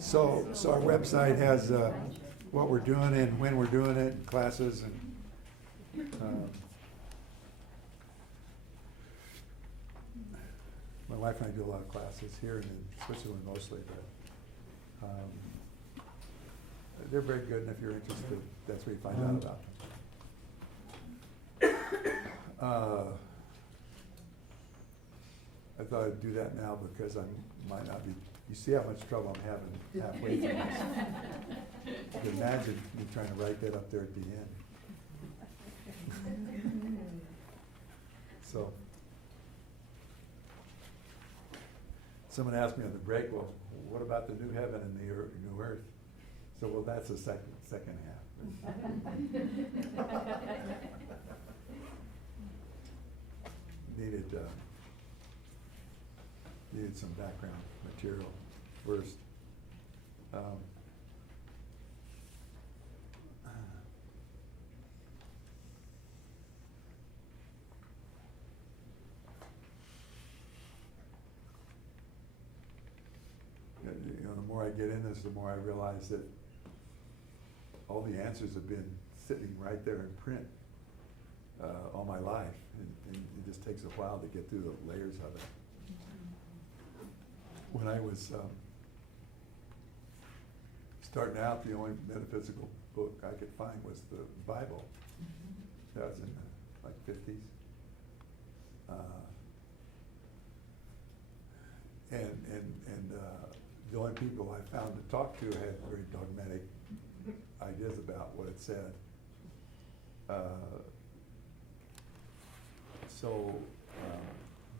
So our website has what we're doing and when we're doing it, and classes, and my wife and I do a lot of classes here and in Switzerland mostly, but they're very good, and if you're interested, that's where you find out about them. I thought I'd do that now because I might not be, you see how much trouble I'm having halfway through this. You can imagine me trying to write that up there at the end. So, someone asked me on the break, well, what about the new heaven and the new earth? So, well, that's the second half. Needed some background material first. The more I get in this, the more I realize that all the answers have been sitting right there in print all my life, and it just takes a while to get through the layers of it. When I was starting out, the only metaphysical book I could find was the Bible. That was in the 50s. And the only people I found to talk to had very dogmatic ideas about what it said. So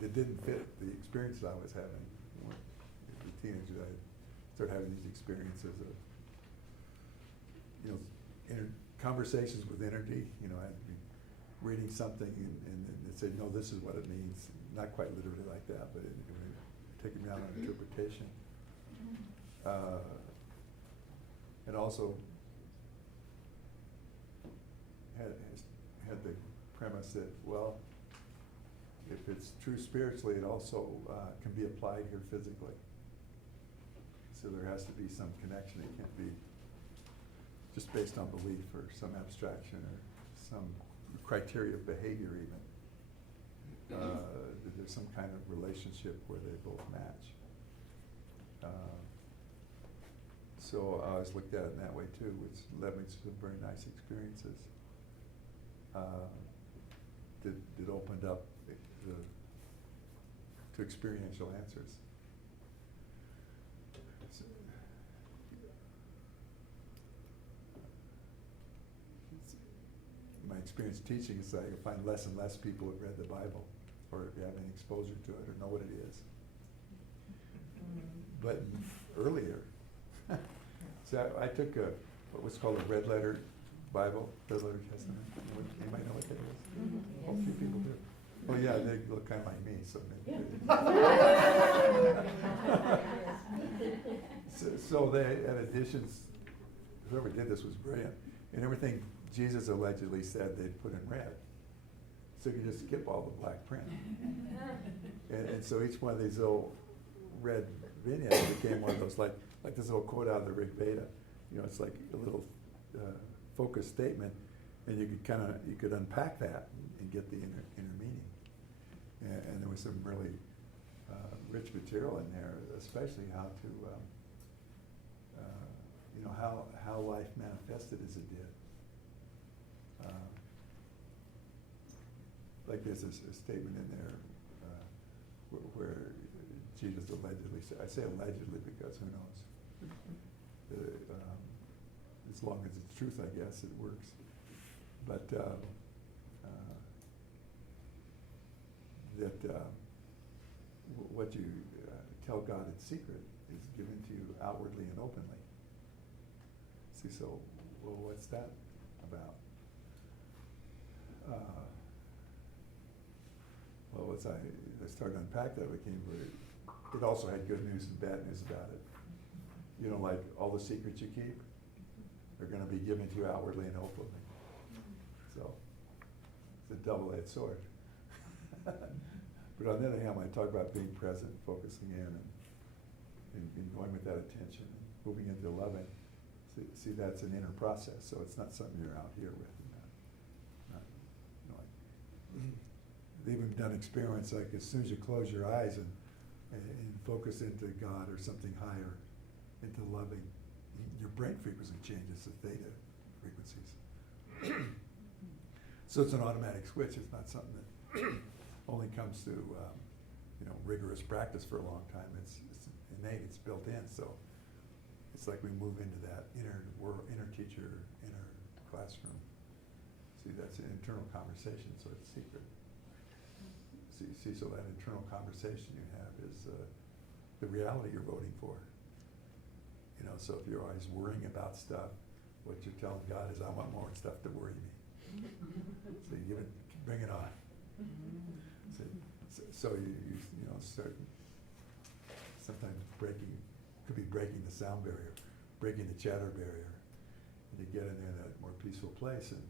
it didn't fit the experiences I was having. As a teenager, I started having these experiences of, conversations with energy. I'd be reading something and it said, no, this is what it means. Not quite literally like that, but it would take me out on interpretation. And also had the premise that, well, if it's true spiritually, it also can be applied here physically. So there has to be some connection. It can't be just based on belief or some abstraction or some criteria of behavior even. There's some kind of relationship where they both match. So I always looked at it in that way too, which led me to some very nice experiences. That opened up to experiential answers. So, my experience teaching is that I find less and less people have read the Bible or have any exposure to it or know what it is. But earlier, so I took what was called a red letter Bible, red letter Testament. Anybody know what that is? A few people do. Oh yeah, they look kind of like me, so maybe. So they had additions. Whoever did this was brilliant, and everything Jesus allegedly said they'd put in red, so you could just skip all the black print. And so each one of these little red vignettes became one of those like this little quote out of the Rig Veda. It's like a little focused statement, and you could unpack that and get the inner meaning. And there was some really rich material in there, especially how to how life manifested as it did. Like there's a statement in there where Jesus allegedly said, I say allegedly because who knows? As long as it's truth, I guess, it works. But what you tell God in secret is given to you outwardly and openly. See, so, well, what's that about? Well, as I started to unpack that, it also had good news and bad news about it. Like all the secrets you keep are going to be given to you outwardly and openly. So it's a double-edged sword. But on the other hand, when I talk about being present, focusing in, and going with that attention, moving into loving. See, that's an inner process, so it's not something you're out here with. They've even done experiments like as soon as you close your eyes and focus into God or something higher, into loving, your brain frequency changes to theta frequencies. So it's an automatic switch. It's not something that only comes through rigorous practice for a long time. It's innate. It's built in. So it's like we move into that inner world, inner teacher, inner classroom. See, that's an internal conversation, so it's secret. See, so that internal conversation you have is the reality you're voting for. So if you're always worrying about stuff, what you're telling God is, I want more stuff to worry me. So you bring it on. So you start sometimes could be breaking the sound barrier, breaking the chatter barrier, and you get in there that more peaceful place, and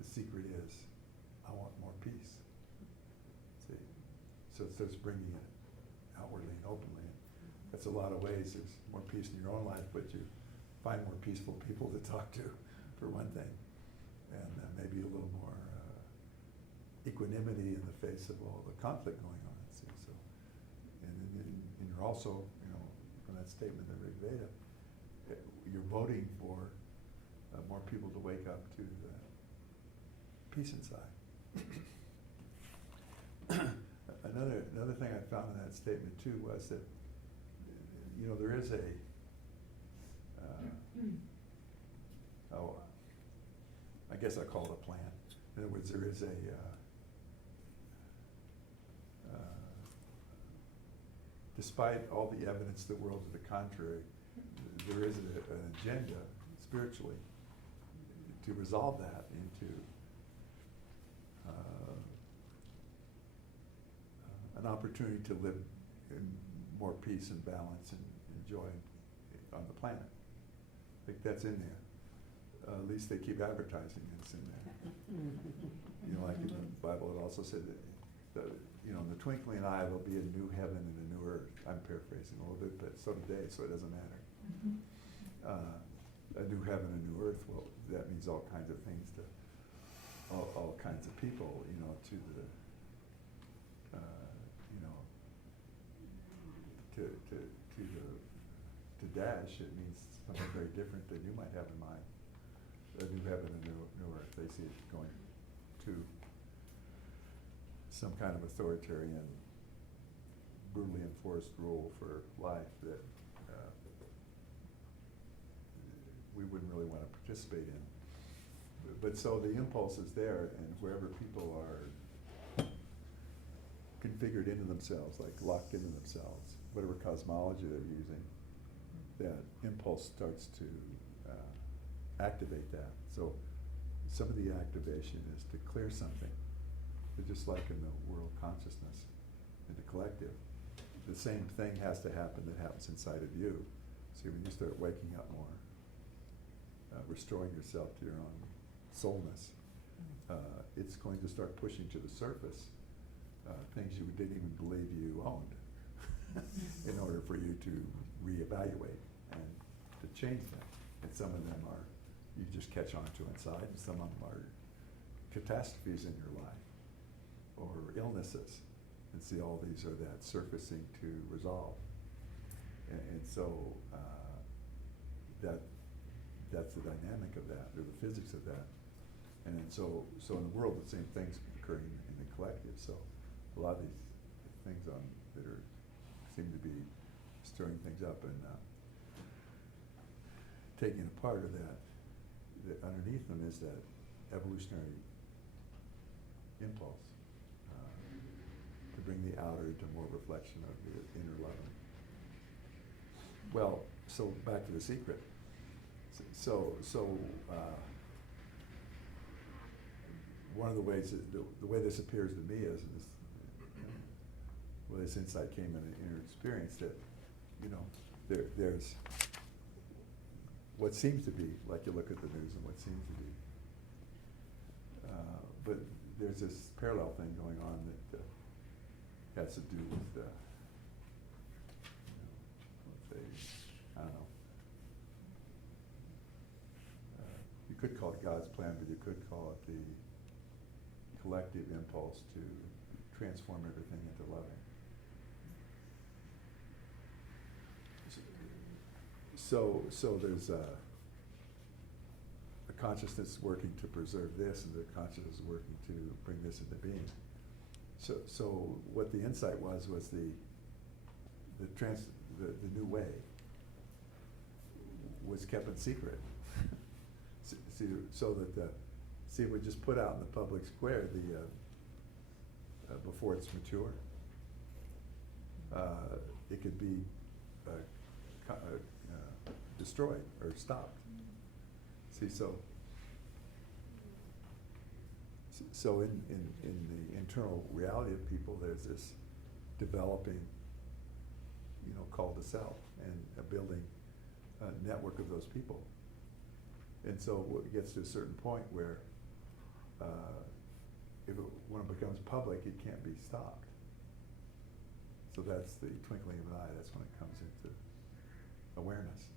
the secret is, I want more peace. See, so it starts bringing it outwardly and openly. That's a lot of ways. There's more peace in your own life, but you find more peaceful people to talk to, for one thing, and maybe a little more equanimity in the face of all the conflict going on. See, so, and you're also, from that statement in the Rig Veda, you're voting for more people to wake up to the peace inside. Another thing I found in that statement too was that there is I guess I call it a plan. In other words, there is despite all the evidence in the world to the contrary, there is an agenda spiritually to resolve that into an opportunity to live in more peace and balance and joy on the planet. I think that's in there. At least they keep advertising it's in there. Like in the Bible, it also said that in the twinkling eye there'll be a new heaven and a new earth. I'm paraphrasing a little bit, but so today, so it doesn't matter. A new heaven, a new earth. Well, that means all kinds of things to all kinds of people. To the to Dash, it means something very different than you might have in mind. A new heaven and new earth. They see it going to some kind of authoritarian, brutally enforced rule for life that we wouldn't really want to participate in. But so the impulse is there, and wherever people are configured into themselves, like locked into themselves, whatever cosmology they're using, that impulse starts to activate that. So some of the activation is to clear something. But just like in the world consciousness, in the collective, the same thing has to happen that happens inside of you. See, when you start waking up more, restoring yourself to your own soulness, it's going to start pushing to the surface things you didn't even believe you owned in order for you to reevaluate and to change them. And some of them are, you just catch on to inside, and some of them are catastrophes in your life or illnesses. And see, all these are that surfacing to resolve. And so that's the dynamic of that, or the physics of that. And then so in the world, the same thing's occurring in the collective. So a lot of these things that seem to be stirring things up and taking a part of that underneath them is that evolutionary impulse to bring the outer to more reflection of the inner loving. Well, so back to the secret. So one of the ways, the way this appears to me is this, well, this insight came in an inner experience that, there's what seems to be, like you look at the news and what seems to be, but there's this parallel thing going on that has to do with, let's say, I don't know, could call it God's plan, but you could call it the collective impulse to transform everything into loving. So there's a consciousness working to preserve this, and the consciousness working to bring this into being. So what the insight was the new way was kept in secret. So that it would just put out in the public square before it's mature. It could be destroyed or stopped. So in the internal reality of people, there's this developing, call to self, and building a network of those people. And so it gets to a certain point where when it becomes public, it can't be stopped. So that's the twinkling of an eye. That's when it comes into awareness.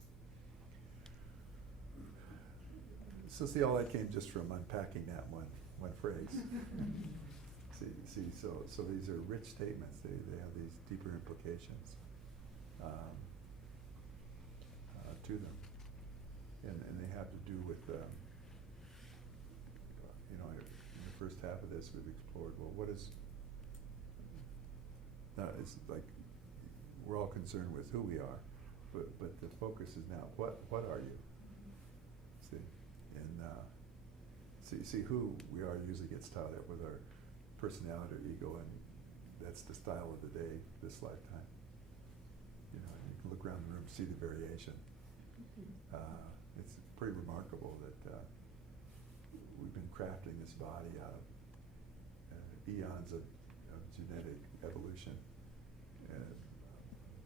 So see, all that came just from unpacking that one phrase. So these are rich statements. They have these deeper implications to them, and they have to do with in the first half of this we've explored, well, what is it's like we're all concerned with who we are, but the focus is now what are you? See who we are usually gets tied up with our personality or ego, and that's the style of the day this lifetime. You can look around the room, see the variation. It's pretty remarkable that we've been crafting this body out of eons of genetic evolution,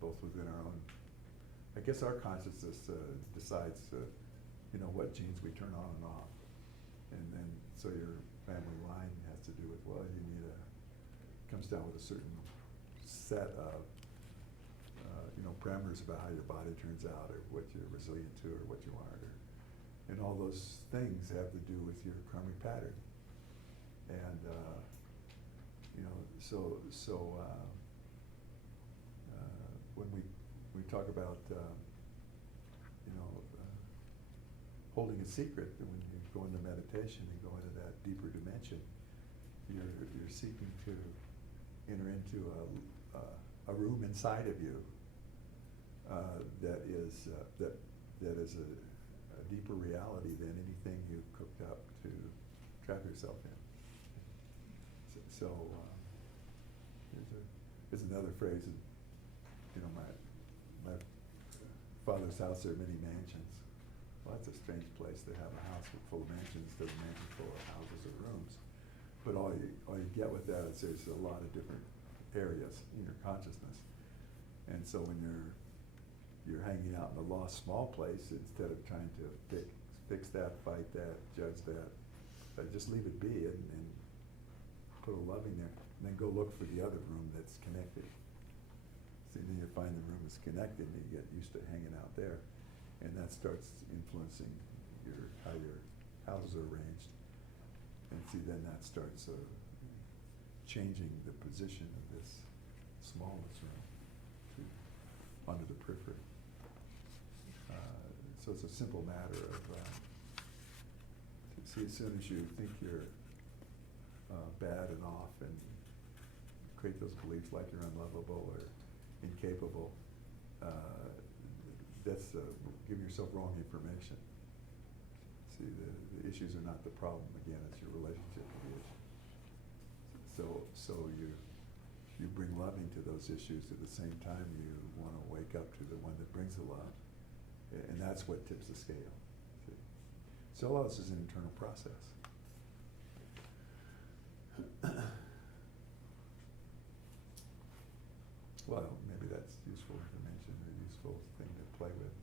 both within our own. I guess our consciousness decides what genes we turn on and off. And then, so your family line has to do with, you need comes down with a certain set of, parameters about how your body turns out, or what you're resilient to, or what you aren't, and all those things have to do with your karmic pattern. And, when we talk about, holding a secret, and when you go into meditation and go into that deeper dimension, you're seeking to enter into a room inside of you that is a deeper reality than anything you've cooked up to trap yourself in. There's another phrase. My father's house, there are many mansions. Well, that's a strange place to have a house full of mansions, instead of a mansion full of houses or rooms. But all you get with that is there's a lot of different areas in your consciousness. And so when you're hanging out in a lost small place, instead of trying to fix that, fight that, judge that, just leave it be and put a loving there, and then go look for the other room that's connected. See, then you find the room is connected, and you get used to hanging out there. And that starts influencing how your houses are arranged. And see, then that starts changing the position of this smallest room onto the periphery. So it's a simple matter of, see, as soon as you think you're bad and off and create those beliefs like you're unlovable or incapable, that's giving yourself wrong information. See, the issues are not the problem. Again, it's your relationship with the issue. So you bring loving to those issues. At the same time, you want to wake up to the one that brings the love, and that's what tips the scale. See? So all this is an internal process. Well, maybe that's useful information or useful thing to play with.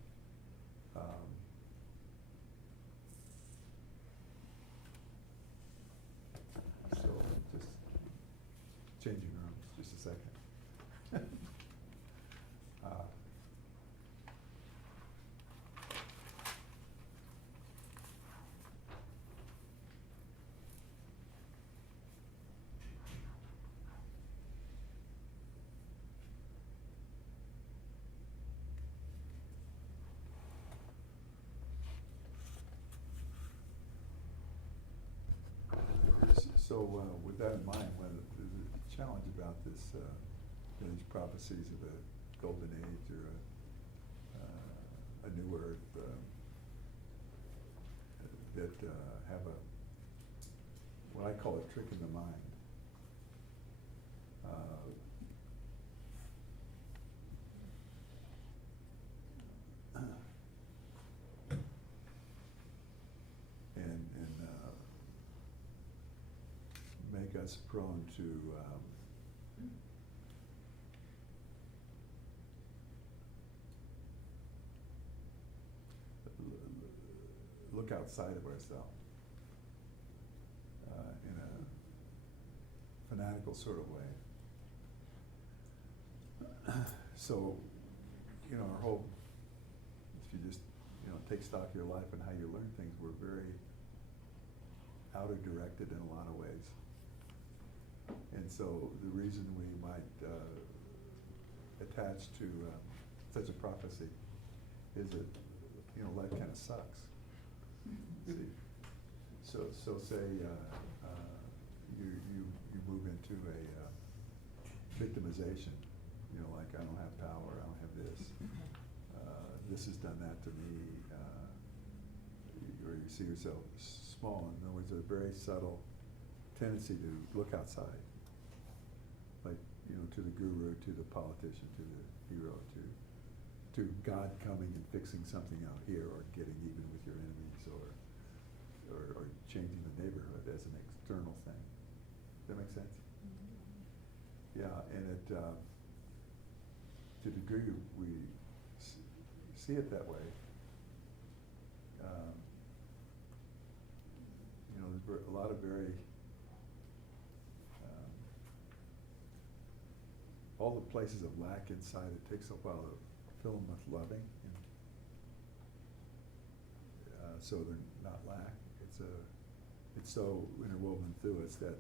So just changing rooms, just a second. with that in mind, the challenge about this, these prophecies of a golden age or a new earth that have what I call a trick in the mind. And make us prone to look outside of ourselves in a fanatical sort of way. So, our whole, if you just, take stock of your life and how you learn things, we're very outer directed in a lot of ways. And so the reason we might attach to such a prophecy is that, life kind of sucks. See? So say you move into a victimization, like I don't have power, I don't have this, this has done that to me, or you see yourself small. In other words, a very subtle tendency to look outside, like, to the guru, to the politician, to the hero, to God coming and fixing something out here, or getting even with your enemies, or changing the neighborhood as an external thing. Does that make sense? Mm-hmm. Yeah, and to the degree we see it that way, there's a lot of very, all the places of lack inside, it takes a while to fill them with loving. So they're not lack. It's so interwoven through us that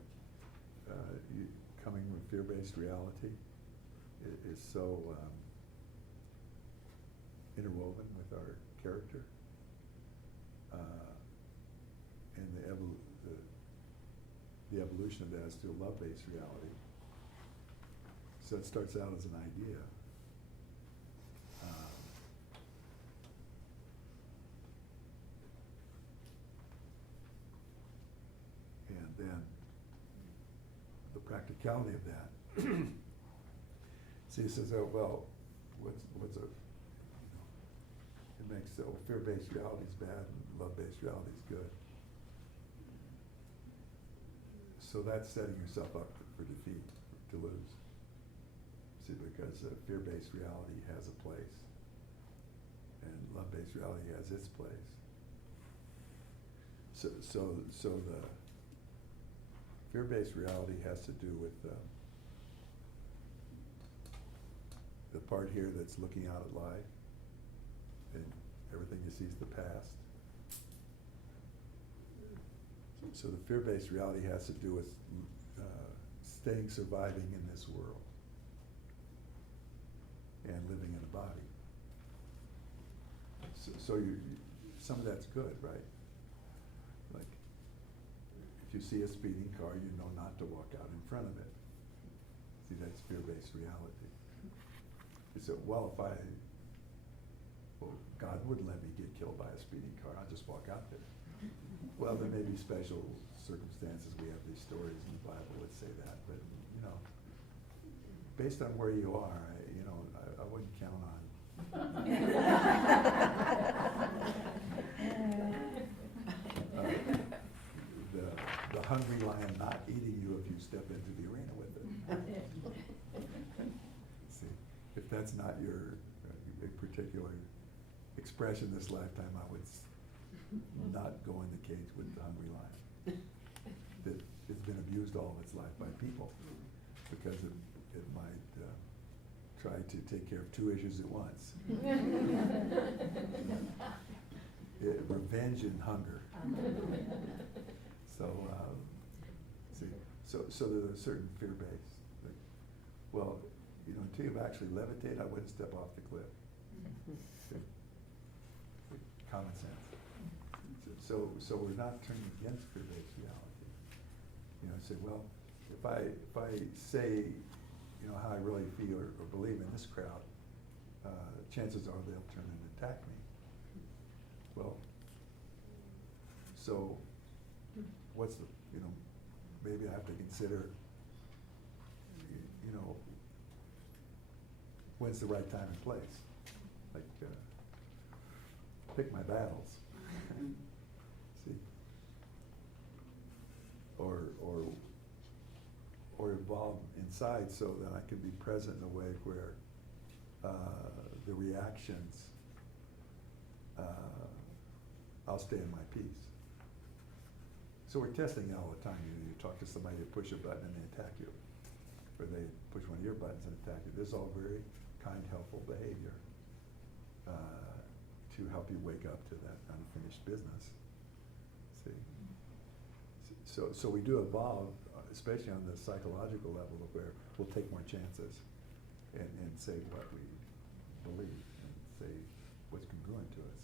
coming with fear-based reality is so interwoven with our character, and the evolution of that is to a love-based reality. So it starts out as an idea. And then the practicality of that. See, it says, oh, well, what's a, it makes, fear-based reality is bad and love-based reality is good. So that's setting yourself up for defeat, to lose. See, because fear-based reality has a place, and love-based reality has its place. So the fear-based reality has to do with the part here that's looking out at life, and everything you see is the past. So the fear-based reality has to do with surviving in this world and living in a body. So some of that's good, right? Like, if you see a speeding car, you know not to walk out in front of it. See, that's fear-based reality. You say, well, God wouldn't let me get killed by a speeding car, I'll just walk out there. Well, there may be special circumstances, we have these stories in the Bible that say that, but, based on where you are, I wouldn't count on the hungry lion not eating you if you step into the arena with it. See, if that's not your particular expression this lifetime, I would not go in the cage with the hungry lion that has been abused all of its life by people, because it might try to take care of two issues at once. Revenge and hunger. So there's a certain fear base. Like, well, until you've actually levitated, I wouldn't step off the cliff. Common sense. So we're not turning against fear-based reality. You know, say, well, if I say, you know, how I really feel or believe in this crowd, chances are they'll turn and attack me. Well, so what's the, you know, maybe I have to consider, you know, when's the right time and place? Like, pick my battles. See? Or evolve inside so that I can be present in a way where the reactions, I'll stay in my peace. So we're testing it all the time. You talk to somebody, you push a button and they attack you. Or they push one of your buttons and attack you. This is all very kind, helpful behavior to help you wake up to that unfinished business. See? So we do evolve, especially on the psychological level, of where we'll take more chances and say what we believe and say what's congruent to us.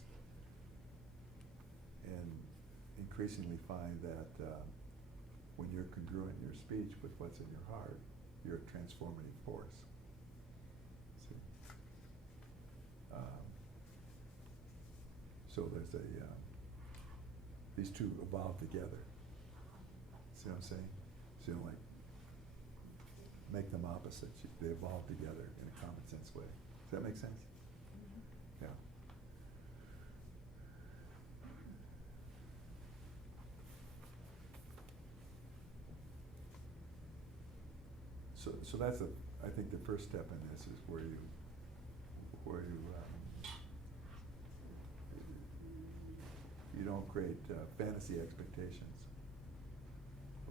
And increasingly find that when you're congruent in your speech with what's in your heart, you're a transformative force. See? So there's these two evolve together. See what I'm saying? So you don't like make them opposites. They evolve together in a common sense way. Does that make sense? Yeah. So that's I think the first step in this is where you you don't create fantasy expectations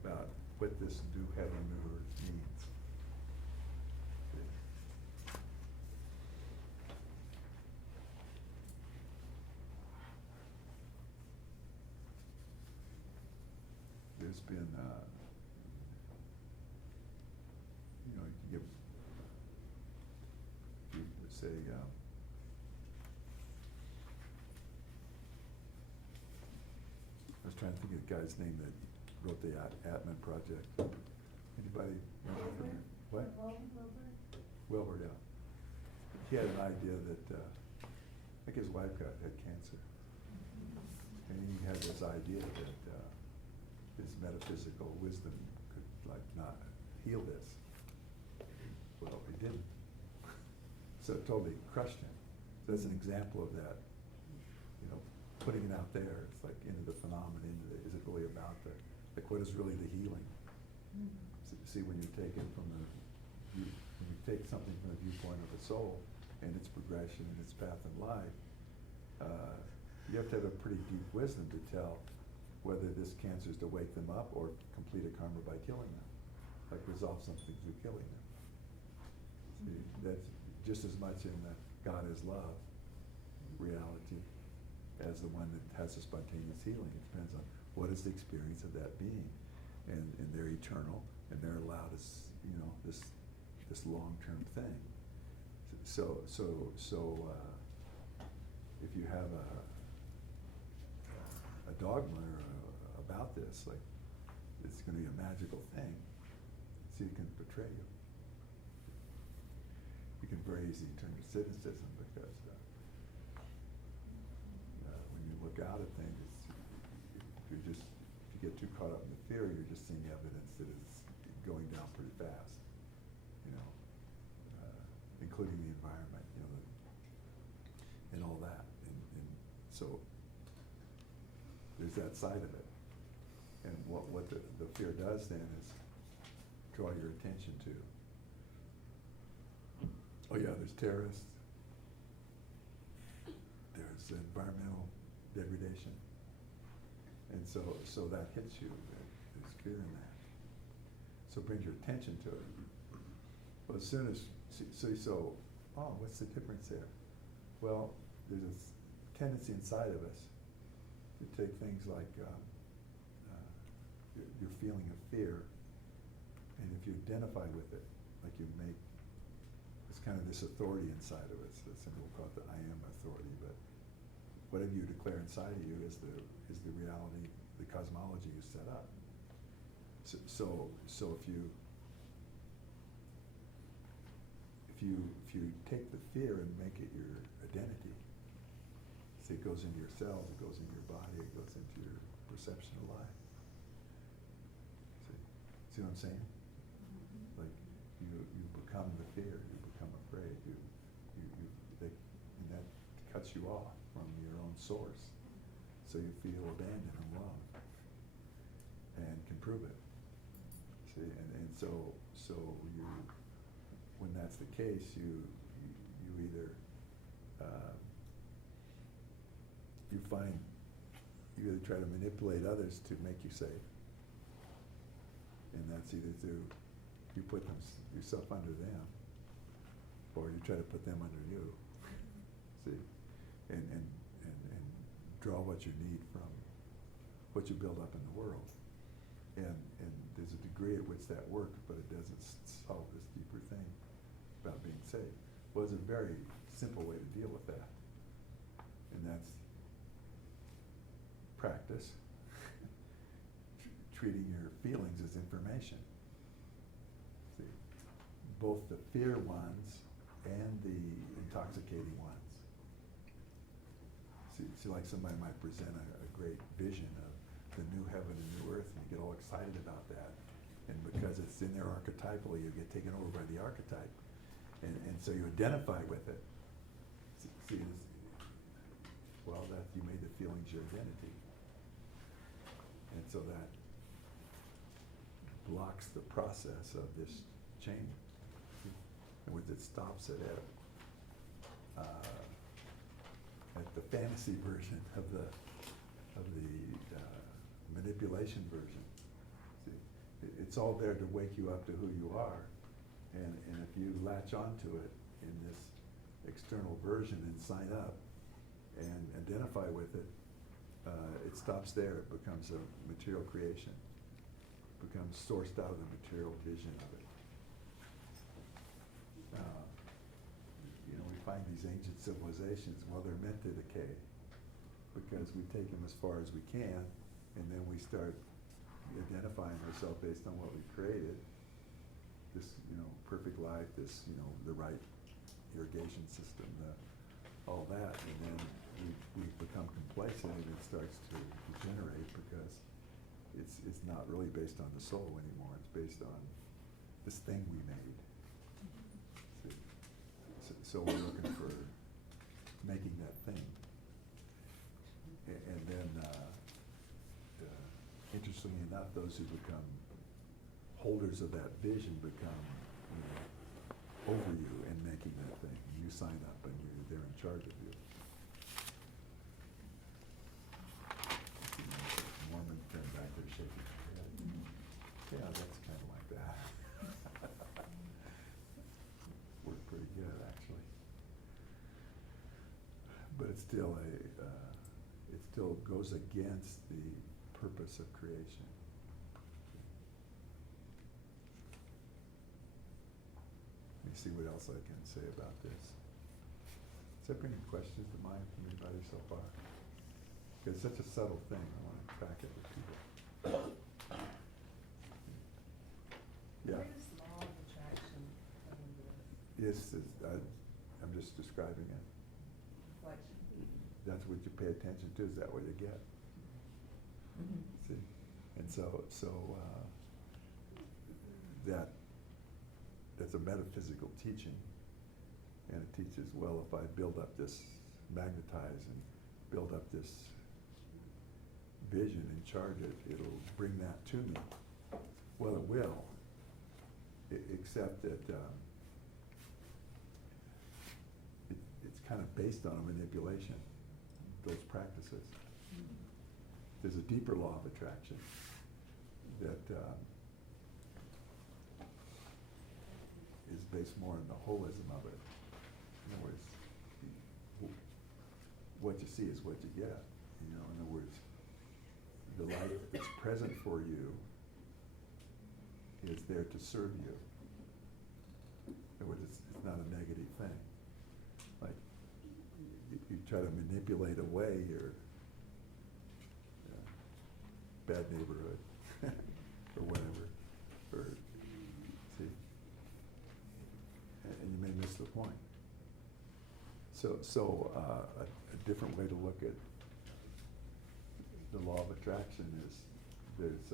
about what this new heaven or earth means. There's been, you know, you would say, I was trying to think of the guy's name that wrote the Atman Project. Anybody? What? Wilbur, yeah. He had an idea that, I think his wife had cancer. And he had this idea that his metaphysical wisdom could like not heal this. Well, it didn't. So it totally crushed him. So that's an example of that, you know, putting it out there. It's like into the phenomenon, is it really about like what is really the healing? See, when you take it from when you take something from the viewpoint of the soul and its progression and its path in life, you have to have a pretty deep wisdom to tell whether this cancer is to wake them up or complete a karma by killing them, like resolve something through killing them. See, that's just as much in the God is love reality as the one that has a spontaneous healing. It depends on what is the experience of that being, and they're eternal, and they're allowed as, you know, this long-term thing. So if you have a dogma about this, like it's going to be a magical thing, so you can betray you. You can very easily turn to cynicism because when you look out at things, if you get too caught up in the theory, you're just seeing evidence that it's going down pretty fast, you know, including the environment, you know, and all that. And so there's that side of it. And what the fear does then is draw your attention to, oh yeah, there's terrorists, there's environmental degradation, and so that hits you. There's fear in that. So it brings your attention to it. Well, as soon as oh, what's the difference there? Well, there's a tendency inside of us to take things like your feeling of fear, and if you identify with it, like you make, it's kind of this authority inside of us. That some people call it the I am authority, but whatever you declare inside of you is the reality, the cosmology you set up. So if you take the fear and make it your identity, see, it goes into your cells, it goes into your body, it goes into your perception of life. See what I'm saying? Like you become the fear, you become afraid, and that cuts you off from your own source. So you feel abandoned and alone, and can prove it. See, and so you, when that's the case, you either you either try to manipulate others to make you safe, and that's either through you put yourself under them, or you try to put them under you. See, and draw what you need from what you build up in the world, and there's a degree at which that works, but it doesn't solve this deeper thing about being safe. Well, there's a very simple way to deal with that, and that's practice. Treating your feelings as information. See, both the fear ones and the intoxicating ones. See, like somebody might present a great vision of the new heaven and new earth, and you get all excited about that. And because it's in there archetypally, you get taken over by the archetype. And so you identify with it. See, well, that you made the feelings your identity. And so that blocks the process of this change. In which it stops it at the fantasy version of the manipulation version. See, it's all there to wake you up to who you are, and if you latch onto it in this external version and sign up and identify with it, it stops there. It becomes a material creation. It becomes sourced out of the material vision of it. We find these ancient civilizations, well, they're meant to decay because we take them as far as we can, and then we start identifying ourselves based on what we created. This, perfect life, this, the right irrigation system, all that, and then we become complacent, and it starts to degenerate because it's not really based on the soul anymore. It's based on this thing we made. So we're looking for making that thing. And then, interestingly enough, those who become holders of that vision become over you and making that thing. You sign up and they're in charge of you. Mormon friend back there shaking his head. Yeah, that's kind of like that. Worked pretty good, actually. But it's still it still goes against the purpose of creation. Let me see what else I can say about this. Does that bring any questions to mind from anybody so far? Because it's such a subtle thing. I want to track it with people. Yeah. Where does law of attraction come into this? Yes, I'm just describing it. Reflection. That's what you pay attention to. Is that what you get? Mm-hmm. See, and so that's a metaphysical teaching, and it teaches, well, if I build up this, magnetize and build up this vision and charge it, it'll bring that to me. Well, it will, except that it's kind of based on a manipulation, those practices. There's a deeper law of attraction that is based more on the holism of it. In other words, what you see is what you get. In other words, the life that's present for you is there to serve you. In other words, it's not a negative thing. Like, you try to manipulate away your bad neighborhood or whatever. A different way to look at the law of attraction is there's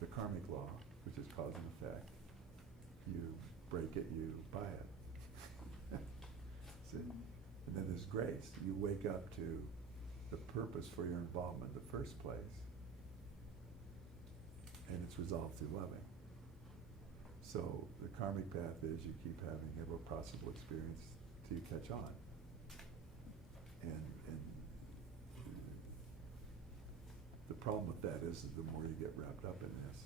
the karmic law, which is cause and effect. You break it, you buy it. See? And then there's grace. You wake up to the purpose for your involvement in the first place, and it's resolved through loving. So the karmic path is you keep having every possible experience till you catch on. And the problem with that is the more you get wrapped up in this,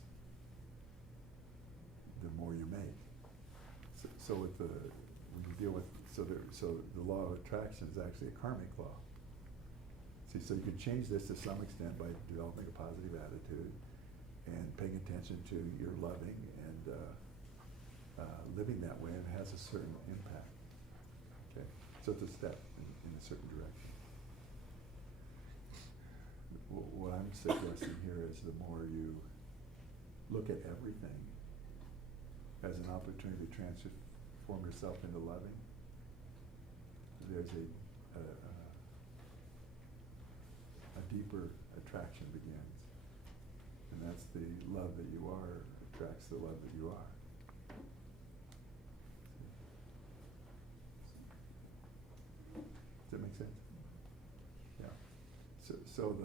the more you make. So with when you deal with, so the law of attraction is actually a karmic law. See, so you can change this to some extent by developing a positive attitude and paying attention to your loving and living that way, and it has a certain impact. Okay, so it's a step in a certain direction. What I'm suggesting here is the more you look at everything as an opportunity to transform yourself into loving, there's a deeper attraction begins. And that's the love that you are attracts the love that you are. Does that make sense? Yeah. So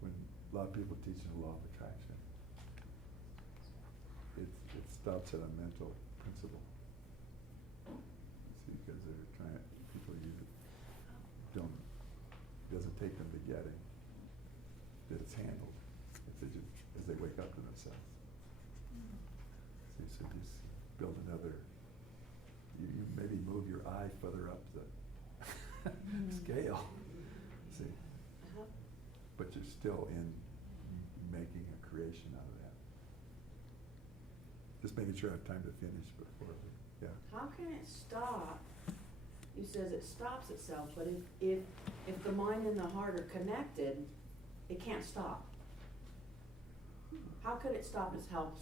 when a lot of people teach the law of attraction, it stops at a mental principle. See, because they're trying, people it doesn't take them to getting that it's handled as they wake up to themselves. See, so just build another, you maybe move your eye further up the scale, see, but you're still in making a creation out of that. Just making sure I have time to finish before, yeah. How can it stop? You says it stops itself, but if the mind and the heart are connected, it can't stop. How could it stop itself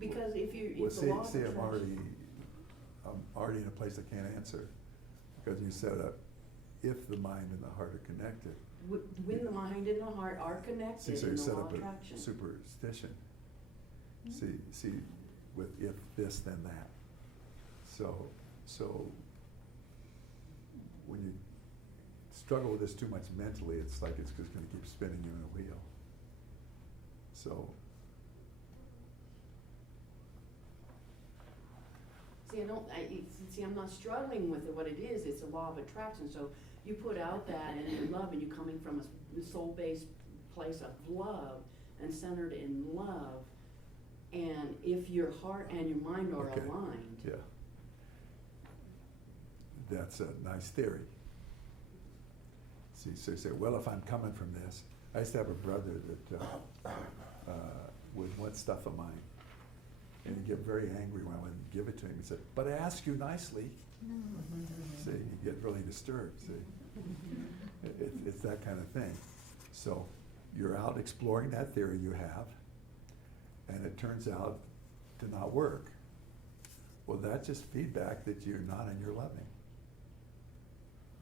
because if you Well, if the law of see, I'm attraction- already in a place I can't answer, because you said if the mind and the heart are connected. when the mind and the heart are connected So in you the set law up of attraction. a superstition. See, with if this then that. So when you struggle with this too much mentally, it's like it's just going to keep spinning you in a wheel. So. I'm not struggling with it. What it is, it's a law of attraction. So you put out that and you love, and you're coming from a soul-based place of love and centered in love. And if your heart and your mind are Okay. aligned, Yeah. That's a nice theory. See, so you say, well, if I'm coming from this, I used to have a brother that would want stuff of mine. And he'd get very angry when I wouldn't give it to him. He said, but I ask you nicely. See, he'd get really disturbed, see. It's that kind of thing. So you're out exploring that theory you have, and it turns out to not work. Well, that's just feedback that you're not in your loving.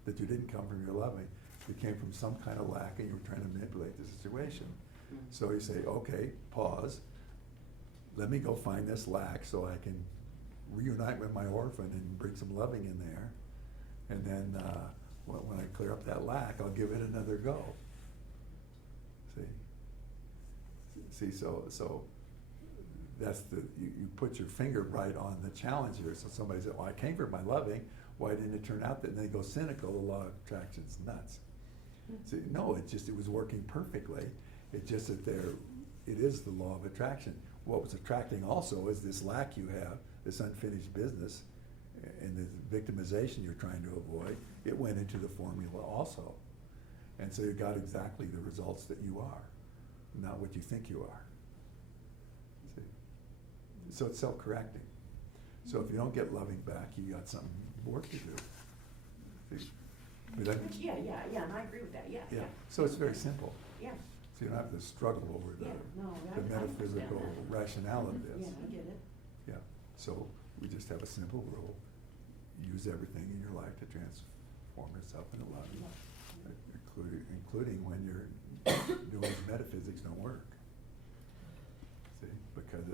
That you didn't come from your loving. You came from some kind of lack and you were trying to manipulate the situation. So you say, okay, pause. Let me go find this lack so I can reunite with my orphan and bring some loving in there. And then when I clear up that lack, I'll give it another go. See, so that's you put your finger right on the challenge here. So somebody said, well, I came from my loving. Why didn't it turn out that? And they go cynical. The law of attraction's nuts. See, no, it was working perfectly. It's just that it is the law of attraction. What was attracting also is this lack you have, this unfinished business, and the victimization you're trying to avoid. It went into the formula also. And so you got exactly the results that you are, not what you think you are. See? So it's self-correcting. So if you don't get loving back, you got some work to do. See? and I agree with that. Yeah. So it's very simple. Yeah. So you don't have to struggle over the I metaphysical understand that. rationale of this. Yeah, I get it. Yeah. So we just have a simple rule. Use everything in your life to transform yourself into love, including when you're doing metaphysics don't work. See, because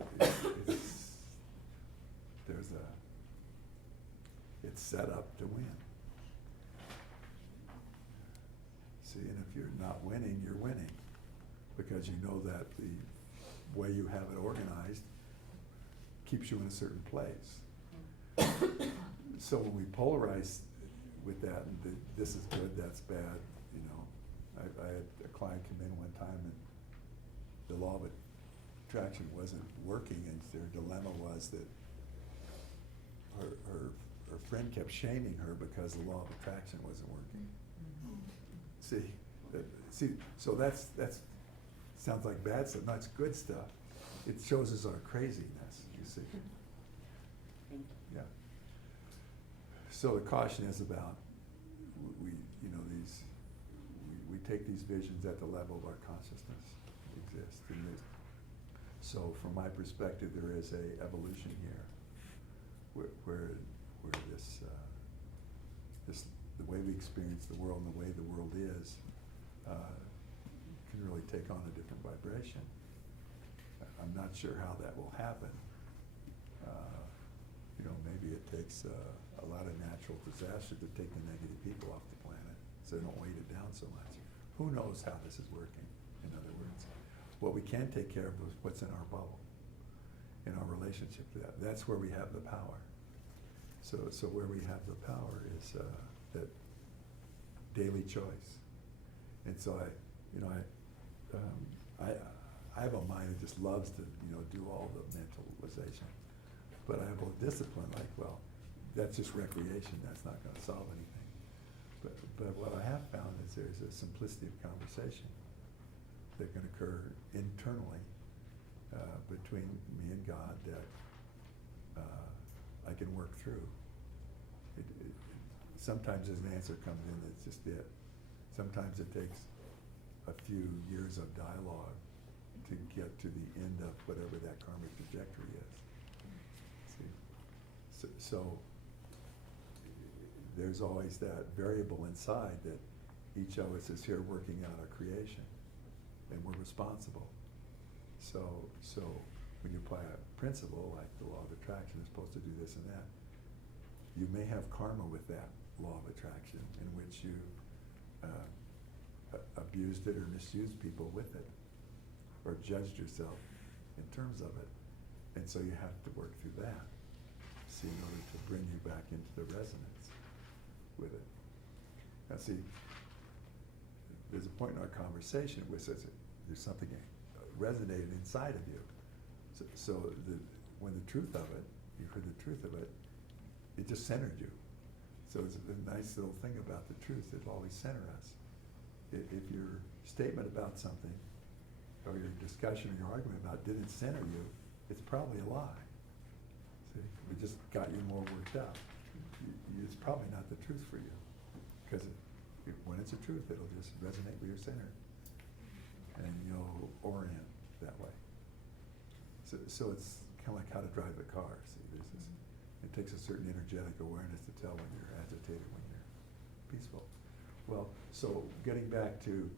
it's set up to win. See, and if you're not winning, you're winning, because you know that the way you have it organized keeps you in a certain place. So when we polarize with that, and this is good, that's bad, you know, I had a client come in one time and the law of attraction wasn't working, and their dilemma was that her friend kept shaming her because the law of attraction wasn't working. See, so that's sounds like bad stuff. No, it's good stuff. It shows us our craziness, you see. Thank you. Yeah. So the caution is about we take these visions at the level of our consciousness exist. So from my perspective, there is a evolution here, where this the way we experience the world and the way the world is can really take on a different vibration. I'm not sure how that will happen. Maybe it takes a lot of natural disaster to take the negative people off the planet, so they don't weight it down so much. Who knows how this is working, in other words. What we can take care of is what's in our bubble, in our relationship to that. That's where we have the power. So where we have the power is that daily choice. And so I have a mind that just loves to do all the mentalization, but I have a discipline like, well, that's just recreation. That's not going to solve anything. But what I have found is there's a simplicity of conversation that can occur internally between me and God that I can work through. Sometimes an answer comes in that's just it. Sometimes it takes a few years of dialogue to get to the end of whatever that karmic trajectory is. See? So there's always that variable inside that each of us is here working out our creation, and we're responsible. So when you apply a principle like the law of attraction is supposed to do this and that, you may have karma with that law of attraction in which you abused it or misused people with it, or judged yourself in terms of it. And so you have to work through that, see, in order to bring you back into the resonance with it. Now see, there's a point in our conversation where it says there's something resonated inside of you. When the truth of it, you heard the truth of it, it just centered you. So it's a nice little thing about the truth. It'll always center us. If your statement about something, or your discussion or your argument about it didn't center you, it's probably a lie. See, it just got you more worked up. It's probably not the truth for you, because when it's a truth, it'll just resonate with your center, and you'll orient that way. So it's kind of like how to drive a car. See, it takes a certain energetic awareness to tell when you're agitated, when you're peaceful. Well, so getting back to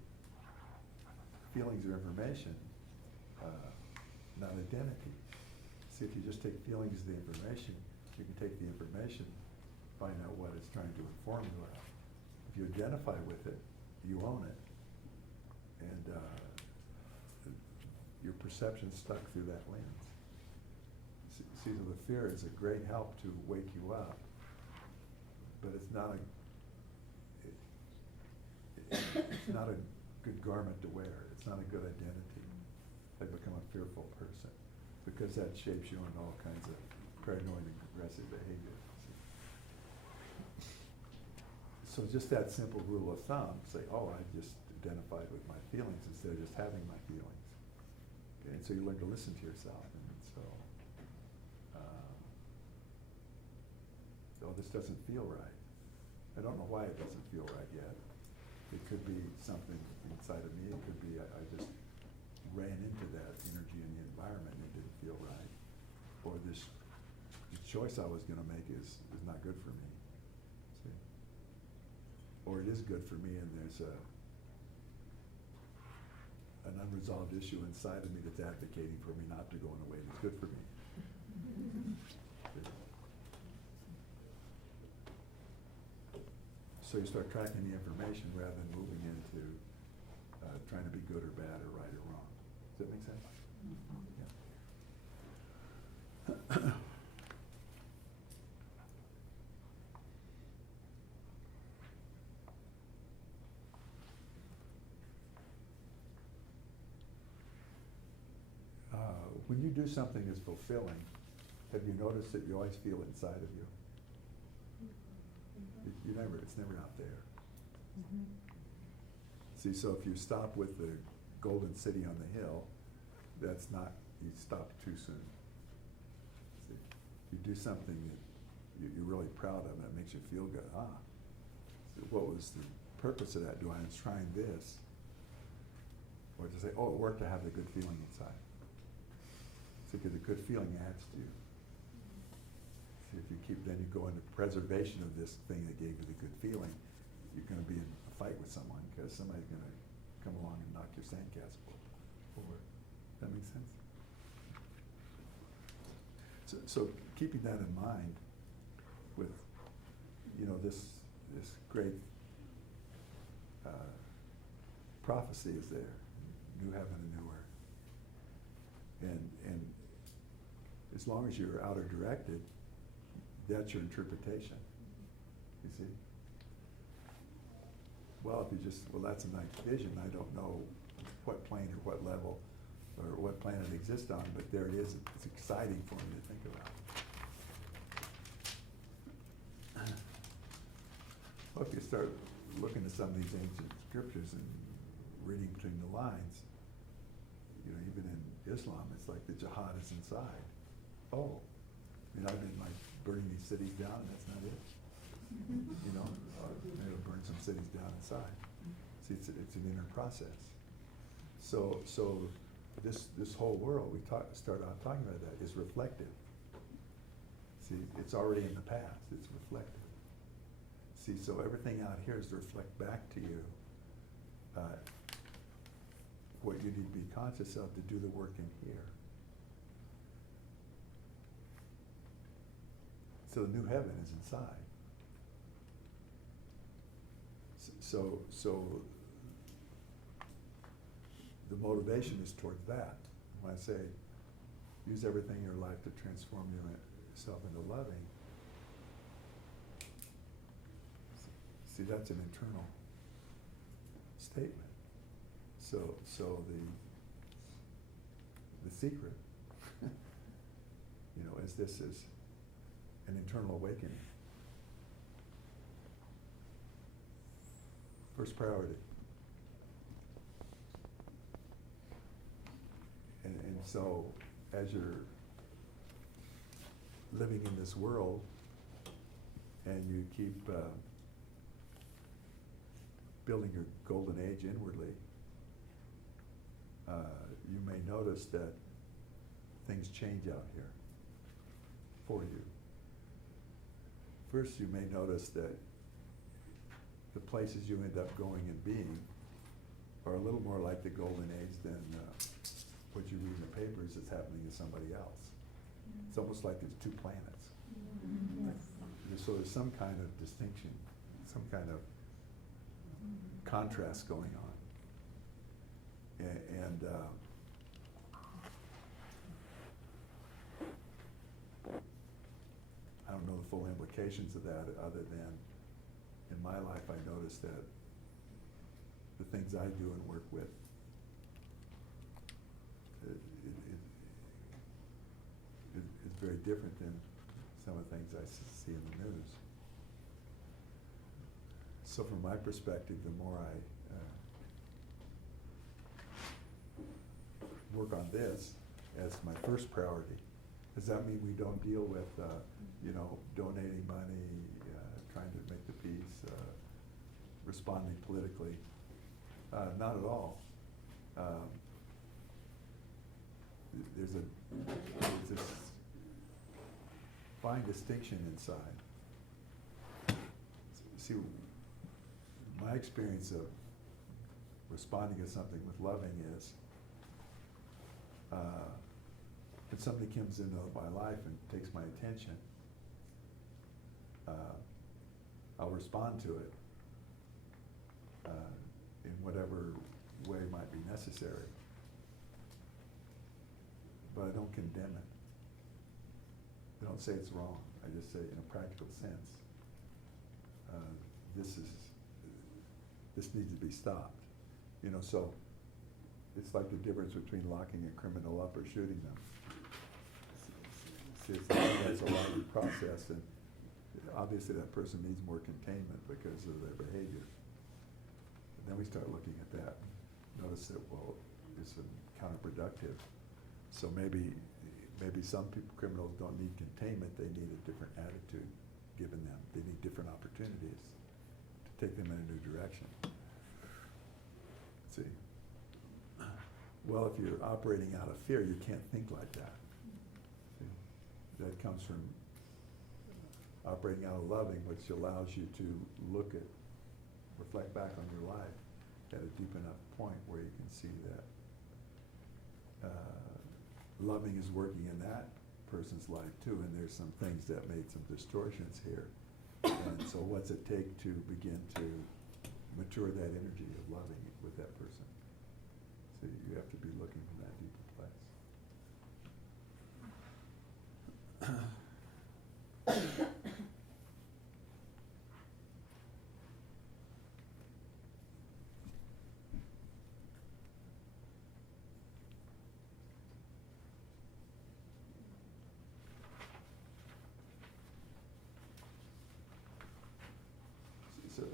feelings or information, not identity. See, if you just take feelings as the information, you can take the information, find out what it's trying to inform you of. If you identify with it, you own it. And your perception's stuck through that lens. See, the fear is a great help to wake you up, but it's not a good garment to wear. It's not a good identity. I become a fearful person, because that shapes you into all kinds of paranoid and aggressive behavior. So just that simple rule of thumb, say, oh, I just identified with my feelings instead of just having my feelings. Okay? And so you learn to listen to yourself. And so, oh, this doesn't feel right. I don't know why it doesn't feel right yet. It could be something inside of me. It could be I just ran into that energy in the environment and it didn't feel right. Or this choice I was gonna make is not good for me. See? Or it is good for me and there's an unresolved issue inside of me that's advocating for me not to go in a way that's good for me. So you start tracking the information rather than moving into trying to be good or bad or right or wrong. Does that make sense? Yeah. When you do something that's fulfilling, have you noticed that you always feel it inside of you? You never, it's never out there. See, so if you stop with the golden city on the hill, that's not, you stopped too soon. See, you do something that you're really proud of and it makes you feel good. So what was the purpose of that? Do I enshrine this? Or to say, oh, it worked to have the good feeling inside. So because the good feeling adds to you. See, if you keep, then you go into preservation of this thing that gave you the good feeling, you're gonna be in a fight with someone because somebody's gonna come along and knock your sandcastle over. That makes sense? So keeping that in mind with, this great prophecy is there, new heaven and new earth. And as long as you're outer directed, that's your interpretation, you see? Well, if you just, that's a nice vision, I don't know what plane or what level or what planet it exists on, but there it is, it's exciting for me to think about. Well, if you start looking at some of these ancient scriptures and reading between the lines, even in Islam, it's like the jihad is inside. I've been like burning these cities down, and that's not it. Maybe burn some cities down inside. See, it's an inner process. So this whole world we start out talking about that is reflective. See, it's already in the past. It's reflective. See, so everything out here is to reflect back to you what you need to be conscious of to do the work in here. So the new heaven is inside. So the motivation is towards that. When I say use everything in your life to transform yourself into loving, see, that's an internal statement. So the secret, is this is an internal awakening. First priority. And so as you're living in this world and you keep building your golden age inwardly, you may notice that things change out here for you. First, you may notice that the places you end up going and being are a little more like the golden age than what you read in the papers is happening to somebody else. It's almost like there's two planets. So there's some kind of distinction, some kind of contrast going on. And I don't know the full implications of that other than in my life I noticed that the things I do and work with, it's very different than some of the things I see in the news. So from my perspective, the more I work on this as my first priority, does that mean we don't deal with, donating money, trying to make the peace, responding politically? Not at all. There's this fine distinction inside. See, my experience of responding to something with loving is, when somebody comes into my life and takes my attention, I'll respond to it in whatever way might be necessary. But I don't condemn it. I don't say it's wrong. I just say, in a practical sense, this needs to be stopped. You know, so it's like the difference between locking a criminal up or shooting them. See, it's a long process, and obviously that person needs more containment because of their behavior. And then we start looking at that, notice that, well, it's counterproductive. So maybe some criminals don't need containment, they need a different attitude given them. They need different opportunities to take them in a new direction. See? Well, if you're operating out of fear, you can't think like that. See? That comes from operating out of loving, which allows you to reflect back on your life at a deep enough point where you can see that loving is working in that person's life too, and there's some things that made some distortions here. And so what's it take to begin to mature that energy of loving with that person? So you have to be looking from that deeper place.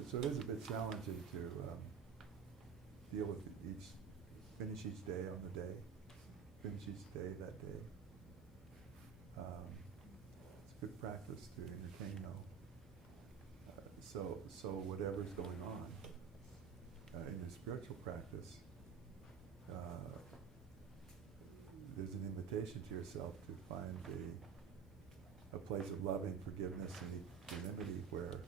So it is a bit challenging to deal with finish each day on the day, finish each day that day. It's good practice to entertain though. So whatever's going on in your spiritual practice, there's an invitation to yourself to find a place of loving forgiveness and equanimity where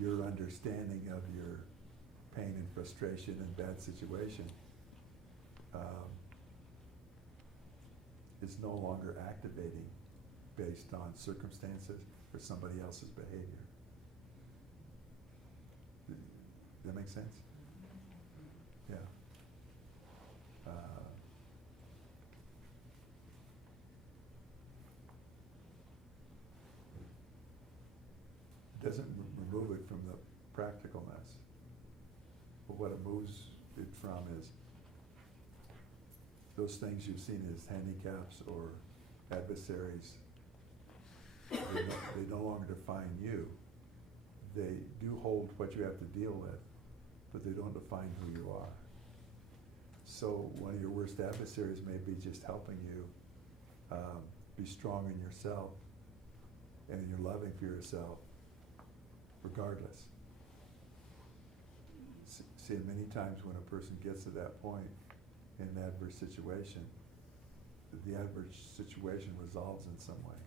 your understanding of your pain and frustration and bad situation is no longer activating based on circumstances or somebody else's behavior. Does that make sense? Yeah. Doesn't remove it from the practicalness, but what it moves it from is those things you've seen as handicaps or adversaries. They no longer define you. They do hold what you have to deal with, but they don't define who you are. So one of your worst adversaries may be just helping you be strong in yourself and in your loving for yourself, regardless. See, many times when a person gets to that point in an adverse situation, the adverse situation resolves in some way.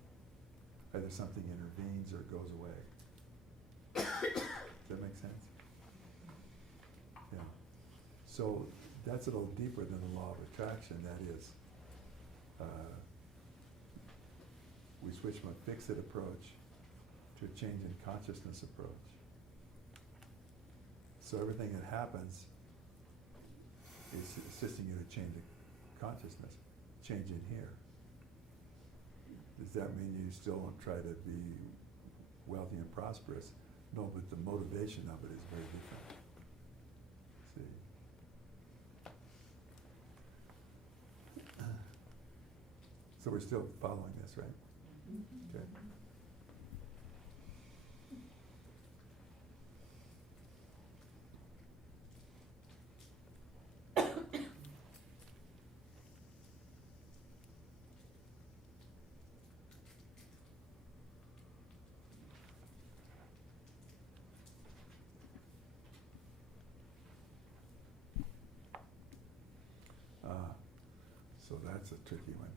Either something intervenes or it goes away. Does that make sense? Yeah. So that's a little deeper than the law of attraction. That is, we switch from a fixed approach to a change in consciousness approach. So everything that happens is assisting you to change the consciousness, change in here. Does that mean you still don't try to be wealthy and prosperous? No, but the motivation of it is very different. See? So we're still following this, right? Okay. So that's a tricky one.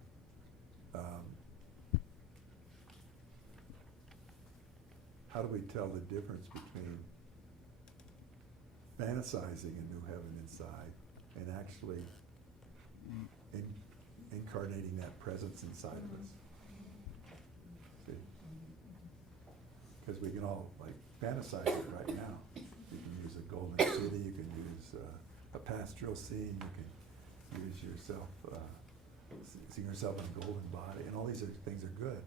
how do we tell the difference between fantasizing a new heaven inside and actually incarnating that presence inside of us? See? Because we can all like fantasize it right now. You can use a golden city, you can use a pastoral scene, you can use yourself, seeing yourself in a golden body, and all these things are good.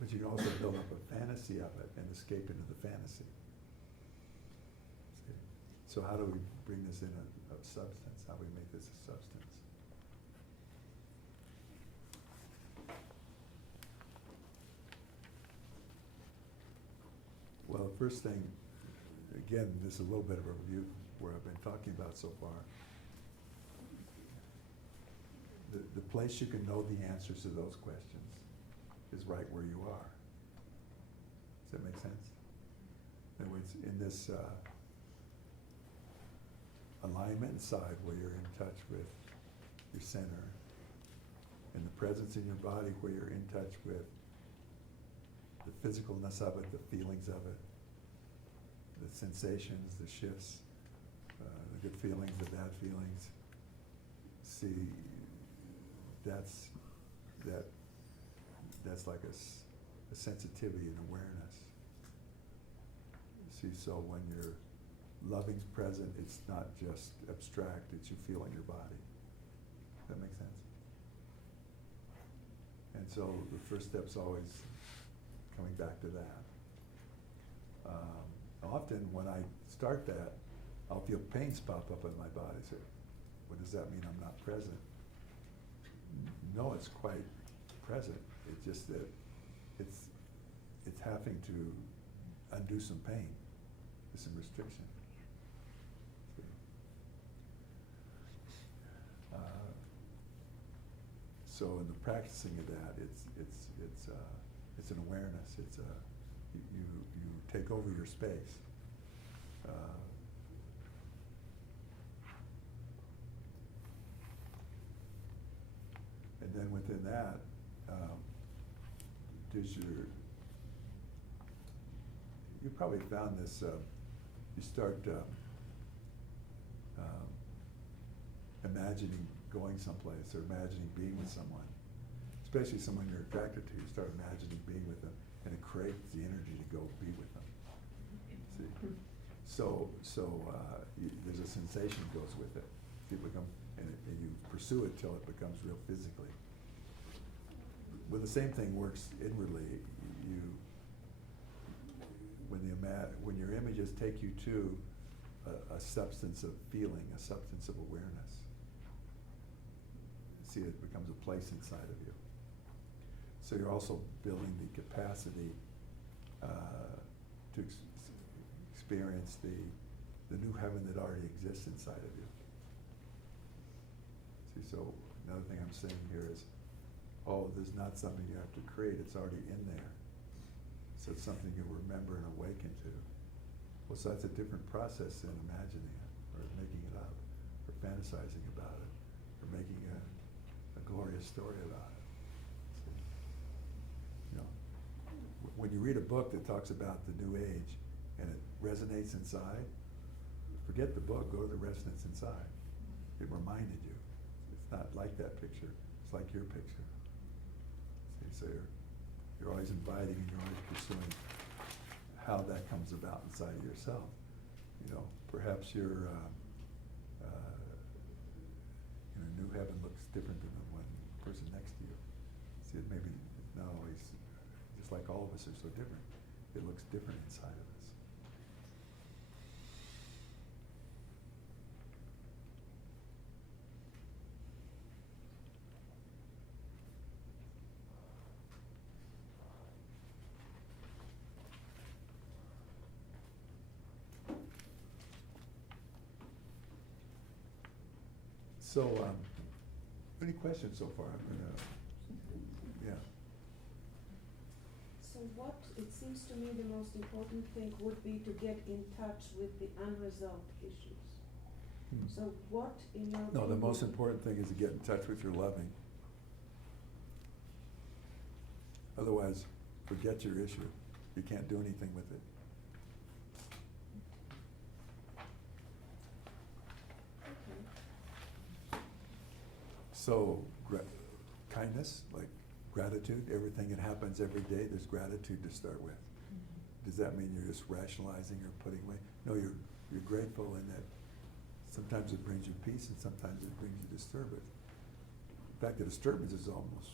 But you can also build up a fantasy of it and escape into the fantasy. See? So how do we bring this in a substance? How do we make this a substance? Well, the first thing, again, this is a little bit of a review of where I've been talking about so far. The place you can know the answers to those questions is right where you are. Does that make sense? In other words, in this alignment inside where you're in touch with your center, and the presence in your body where you're in touch with the physicalness of it, the feelings of it, the sensations, the shifts, the good feelings, the bad feelings. See, that's like a sensitivity and awareness. See, so when your loving's present, it's not just abstract, it's you feel in your body. Does that make sense? And so the first step's always coming back to that. Often when I start that, I'll feel pains pop up in my body. So, what does that mean? I'm not present? No, it's quite present. It's just that it's having to undo some pain, some restriction. So in the practicing of that, it's an awareness. It's you take over your space. And then within that, you probably found this, you start imagining going someplace or imagining being with someone, especially someone you're attracted to. You start imagining being with them, and it creates the energy to go be with them. See? So there's a sensation that goes with it. You become, and you pursue it till it becomes real physically. Well, the same thing works inwardly. When your images take you to a substance of feeling, a substance of awareness, see, it becomes a place inside of you. So you're also building the capacity to experience the new heaven that already exists inside of you. See, so another thing I'm saying here is, there's not something you have to create, it's already in there. So it's something you'll remember and awaken to. Well, so that's a different process than imagining it, or making it up, or fantasizing about it, or making a glorious story about it. See? You know, when you read a book that talks about the new age, and it resonates inside, forget the book, go to the resonance inside. It reminded you. It's not like that picture, it's like your picture. See, so you're always inviting and you're always pursuing how that comes about inside of yourself. You know, perhaps your new heaven looks different than the one person next to you. See, it maybe not always, just like all of us are so different, it looks different inside of us. So, any questions so far? I'm gonna, yeah. So what, it seems to me the most important thing would be to get in touch with the unresolved issues. So what in your No, the opinion- most important thing is to get in touch with your loving. Otherwise, forget your issue. You can't do anything with it. Okay. So, kindness, like gratitude, everything that happens every day, there's gratitude to start with. Does that mean you're just rationalizing or putting away? No, you're grateful in that sometimes it brings you peace and sometimes it brings you disturbance. In fact, the disturbance is almost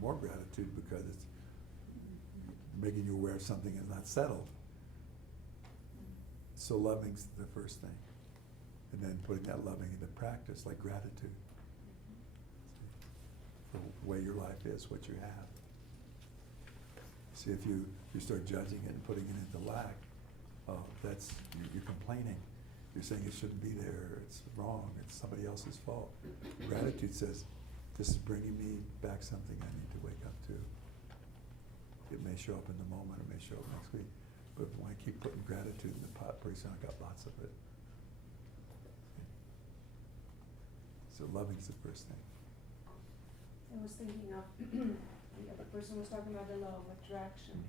more gratitude because it's making you aware of something is not settled. So loving's the first thing. And then putting that loving into practice, like gratitude. For the way your life is, what you have. See, if you start judging it and putting it into lack, that's, you're complaining. You're saying it shouldn't be there, it's wrong, it's somebody else's fault. Gratitude says, this is bringing me back something I need to wake up to. It may show up in the moment, it may show up next week. But when I keep putting gratitude in the pot, pretty soon I got lots of it. So loving's the first thing. I was thinking of, the other person was talking about the law of attraction,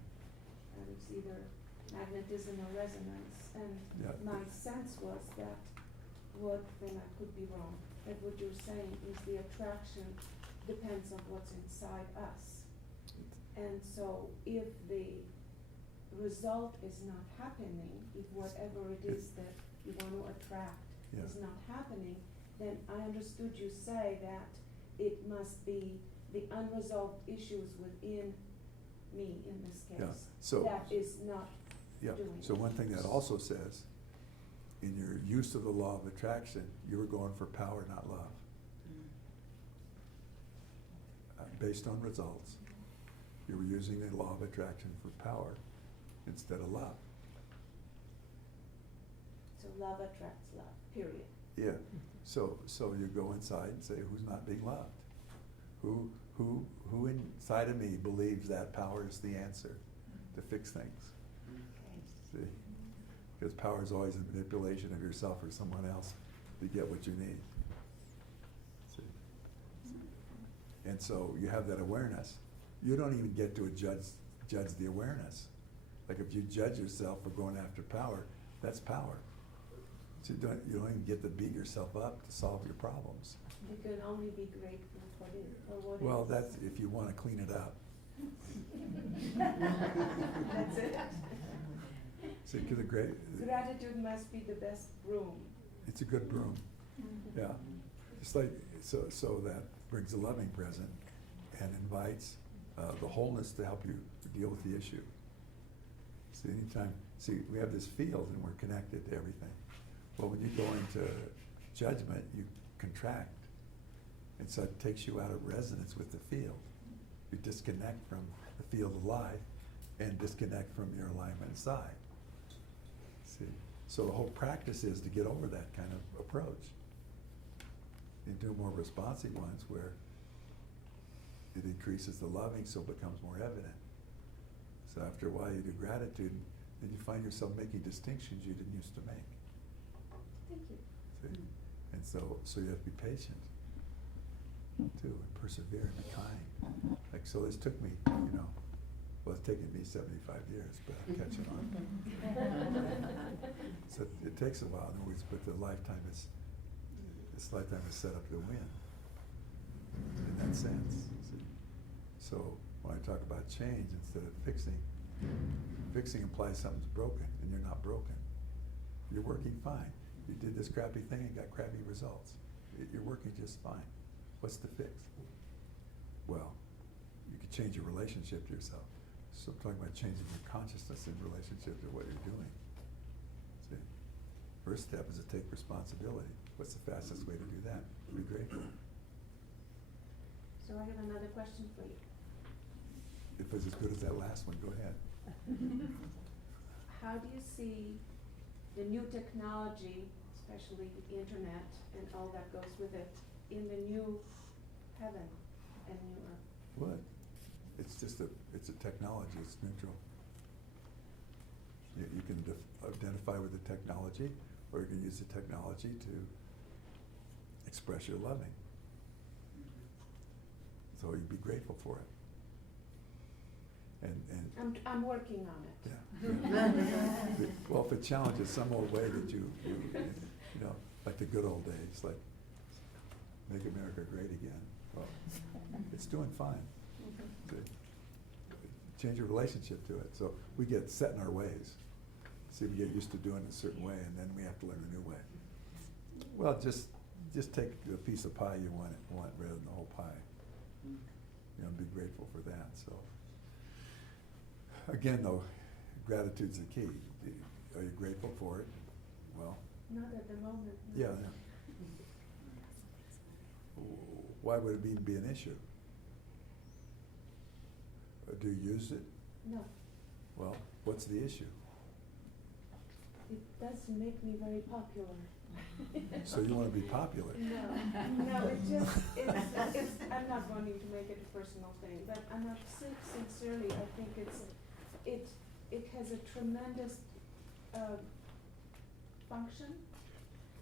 and it's either magnetism or resonance, and Yeah. my sense was that then I could be wrong, that what you're saying is the attraction depends on what's inside us. And so if the result is not happening, if whatever it is that you want to attract Yeah. is not happening, then I understood you say that it must be the unresolved issues within me in this case. Yeah, so- that is not Yeah, doing so it. one thing that also says, in your use of the law of attraction, you were going for power, not love. Based on results, you were using the law of attraction for power instead of love. So love attracts love, period. Yeah, so you go inside and say, who's not being loved? Who inside of me believes that power is the answer to fix things? See? Because power is always a manipulation of yourself or someone else to get what you need. See? And so you have that awareness. You don't even get to judge the awareness. Like if you judge yourself for going after power, that's power. So you don't even get to beat yourself up to solve your problems. You can only be grateful for what Well, is. that's if you want to clean it up. That's it. See, because Gratitude must be the best broom. it's a good broom. Yeah, it's like so that brings a loving present and invites the wholeness to help you deal with the issue. See, we have this field and we're connected to everything. Well, when you go into judgment, you contract, and so it takes you out of resonance with the field. You disconnect from the field of life and disconnect from your alignment inside. See, so the whole practice is to get over that kind of approach and do more responsive ones where it increases the loving, so it becomes more evident. So after a while, you do gratitude, and you find yourself making distinctions you didn't used to make. Thank you. See? And so you have to be patient too, and persevere and be kind. Like, so this took me, well, it's taken me 75 years, but I'm catching on. So it takes a while, in other words, but this lifetime is set up to win in that sense. See? So when I talk about change instead of fixing implies something's broken, and you're not broken. You're working fine. You did this crappy thing and got crappy results. You're working just fine. What's the fix? Well, you could change your relationship to yourself. So I'm talking about changing your consciousness in relationship to what you're doing. See? First step is to take responsibility. What's the fastest way to do that? Be grateful. So I have another question for you. If it's as good as that last one, go ahead. How do you see the new technology, especially the internet and all that goes with it, in the new heaven and new earth? What? It's just it's a technology, it's neutral. You can identify with the technology, or you can use the technology to express your loving. So you be grateful for it. And I'm working on it. yeah. Well, if it challenges some old way that you know, like the good old days, like make America great again, well, it's doing fine. Change your relationship to it. So we get set in our ways. See, we get used to doing it a certain way, and then we have to learn a new way. Well, just take a piece of pie you want rather than the whole pie. You know, be grateful for that. So again, though, gratitude's the key. Are you grateful for it? Well, Not at the moment. yeah. No. Why would it even be an issue? Do you use it? No, Well, what's the issue? it doesn't make me very popular. So you want to be popular? No, it's, I'm not wanting to make it a personal thing, but I'm not sincerely, I think it has a tremendous, function,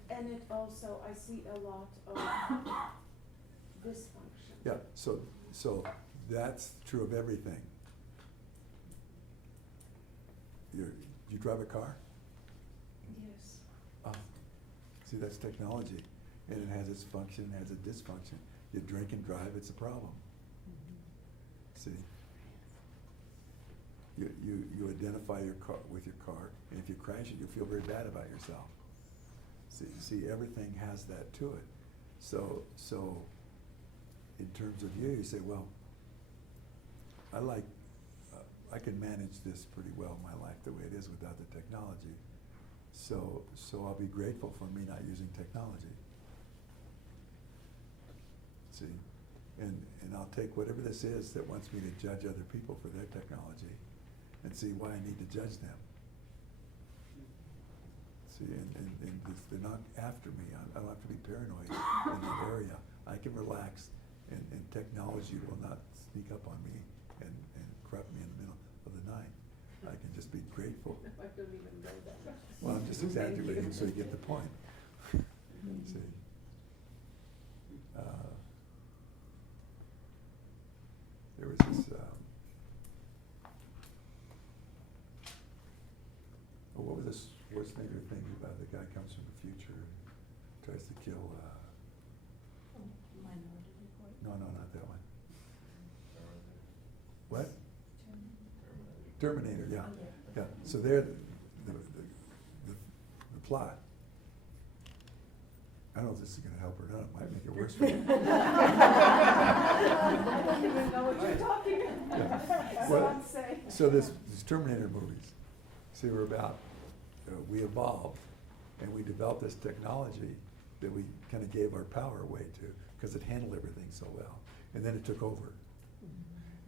and it also, I see a lot of dysfunction. Yeah, so that's true of everything. You drive a car? Yes. Oh, see, that's technology, and it has its function, it has a dysfunction. You drink and drive, it's a problem. See? You identify your car with your car, and if you crash it, you feel very bad about yourself. See, everything has that to it. So in terms of you say, well, I can manage this pretty well in my life the way it is without the technology. So I'll be grateful for me not using technology. See, and I'll take whatever this is that wants me to judge other people for their technology and see why I need to judge them. See, and if they're not after me, I don't have to be paranoid in that area. I can relax, and technology will not sneak up on me and corrupt me in the middle of the night. I can just be grateful. I don't even know that. Well, I'm just exaggerating so you get the point. See? There was this, what was this Schwarzenegger thing about the guy comes from the future and tries to kill, Minority Report. no, not that one. What? Terminator, yeah. Oh, Yeah, so there, the plot. I don't know if this is gonna help or not, it might make it worse for you. I don't even know what you're talking about. Yeah. So Well, I'm saying. So these Terminator movies, see, we're about, we evolved, and we developed this technology that we kind of gave our power away to, because it handled everything so well, and then it took over.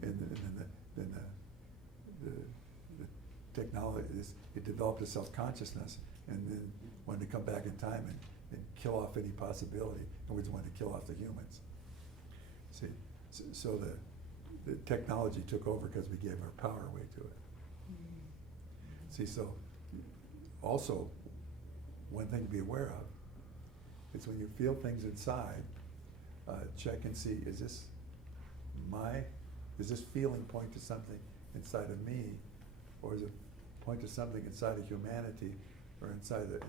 And then the technology, it developed a self-consciousness, and then wanted to come back in time and kill off any possibility, and we just wanted to kill off the humans. See, so the technology took over because we gave our power away to it. See, so also, one thing to be aware of is when you feel things inside, check and see, is this feeling point to something inside of me, or is it point to something inside of humanity, or inside the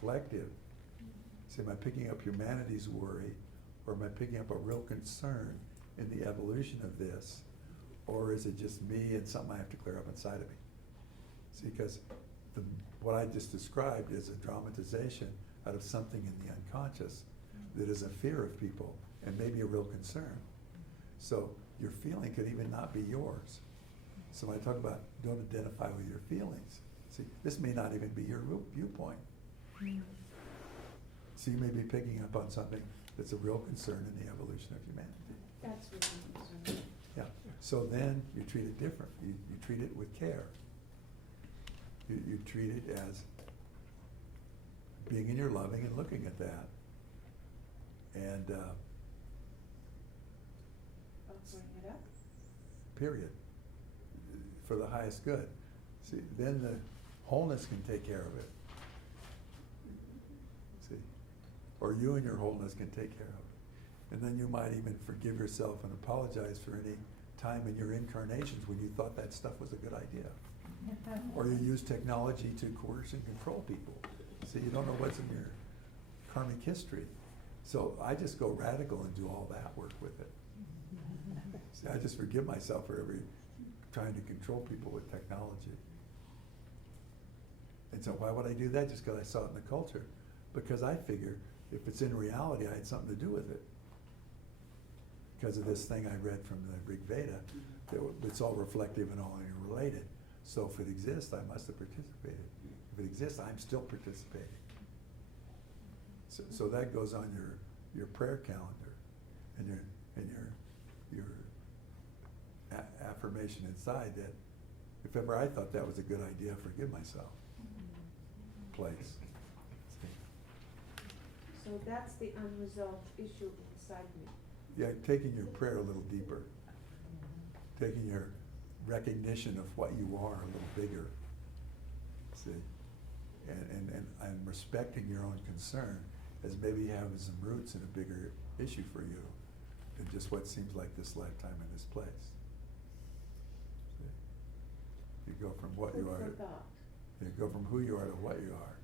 collective? See, am I picking up humanity's worry, or am I picking up a real concern in the evolution of this, or is it just me and something I have to clear up inside of me? See, because what I just described is a dramatization out of something in the unconscious that is a fear of people and maybe a real concern. So your feeling could even not be yours. So when I talk about don't identify with your feelings, see, this may not even be your viewpoint. So you may be picking up on something that's a real concern in the evolution of humanity. That's what I'm concerned. Yeah. So then you treat it different. You treat it with care. You treat it as being in your loving and looking at that. And I'll bring it up. period. For the highest good. See, then the wholeness can take care of it. See? Or you and your wholeness can take care of it. And then you might even forgive yourself and apologize for any time in your incarnations when you thought that stuff was a good idea. Or you use technology to coerce and control people. So you don't know what's in your karmic history. So I just go radical and do all that work with it. See, I just forgive myself for trying to control people with technology. And so why would I do that? Just because I saw it in the culture. Because I figure if it's in reality, I had something to do with it. Because of this thing I read from the Rig Veda, it's all reflective and all interrelated. So if it exists, I must have participated. If it exists, I'm still participating. So that goes on your prayer calendar and your affirmation inside that if ever I thought that was a good idea, forgive myself. Place. So that's the unresolved issue inside me. Yeah, taking your prayer a little deeper. Taking your recognition of what you are a little bigger. See? And respecting your own concern as maybe having some roots in a bigger issue for you than just what seems like this lifetime in this place. See? You go from what you are. You go from who you are to what you are.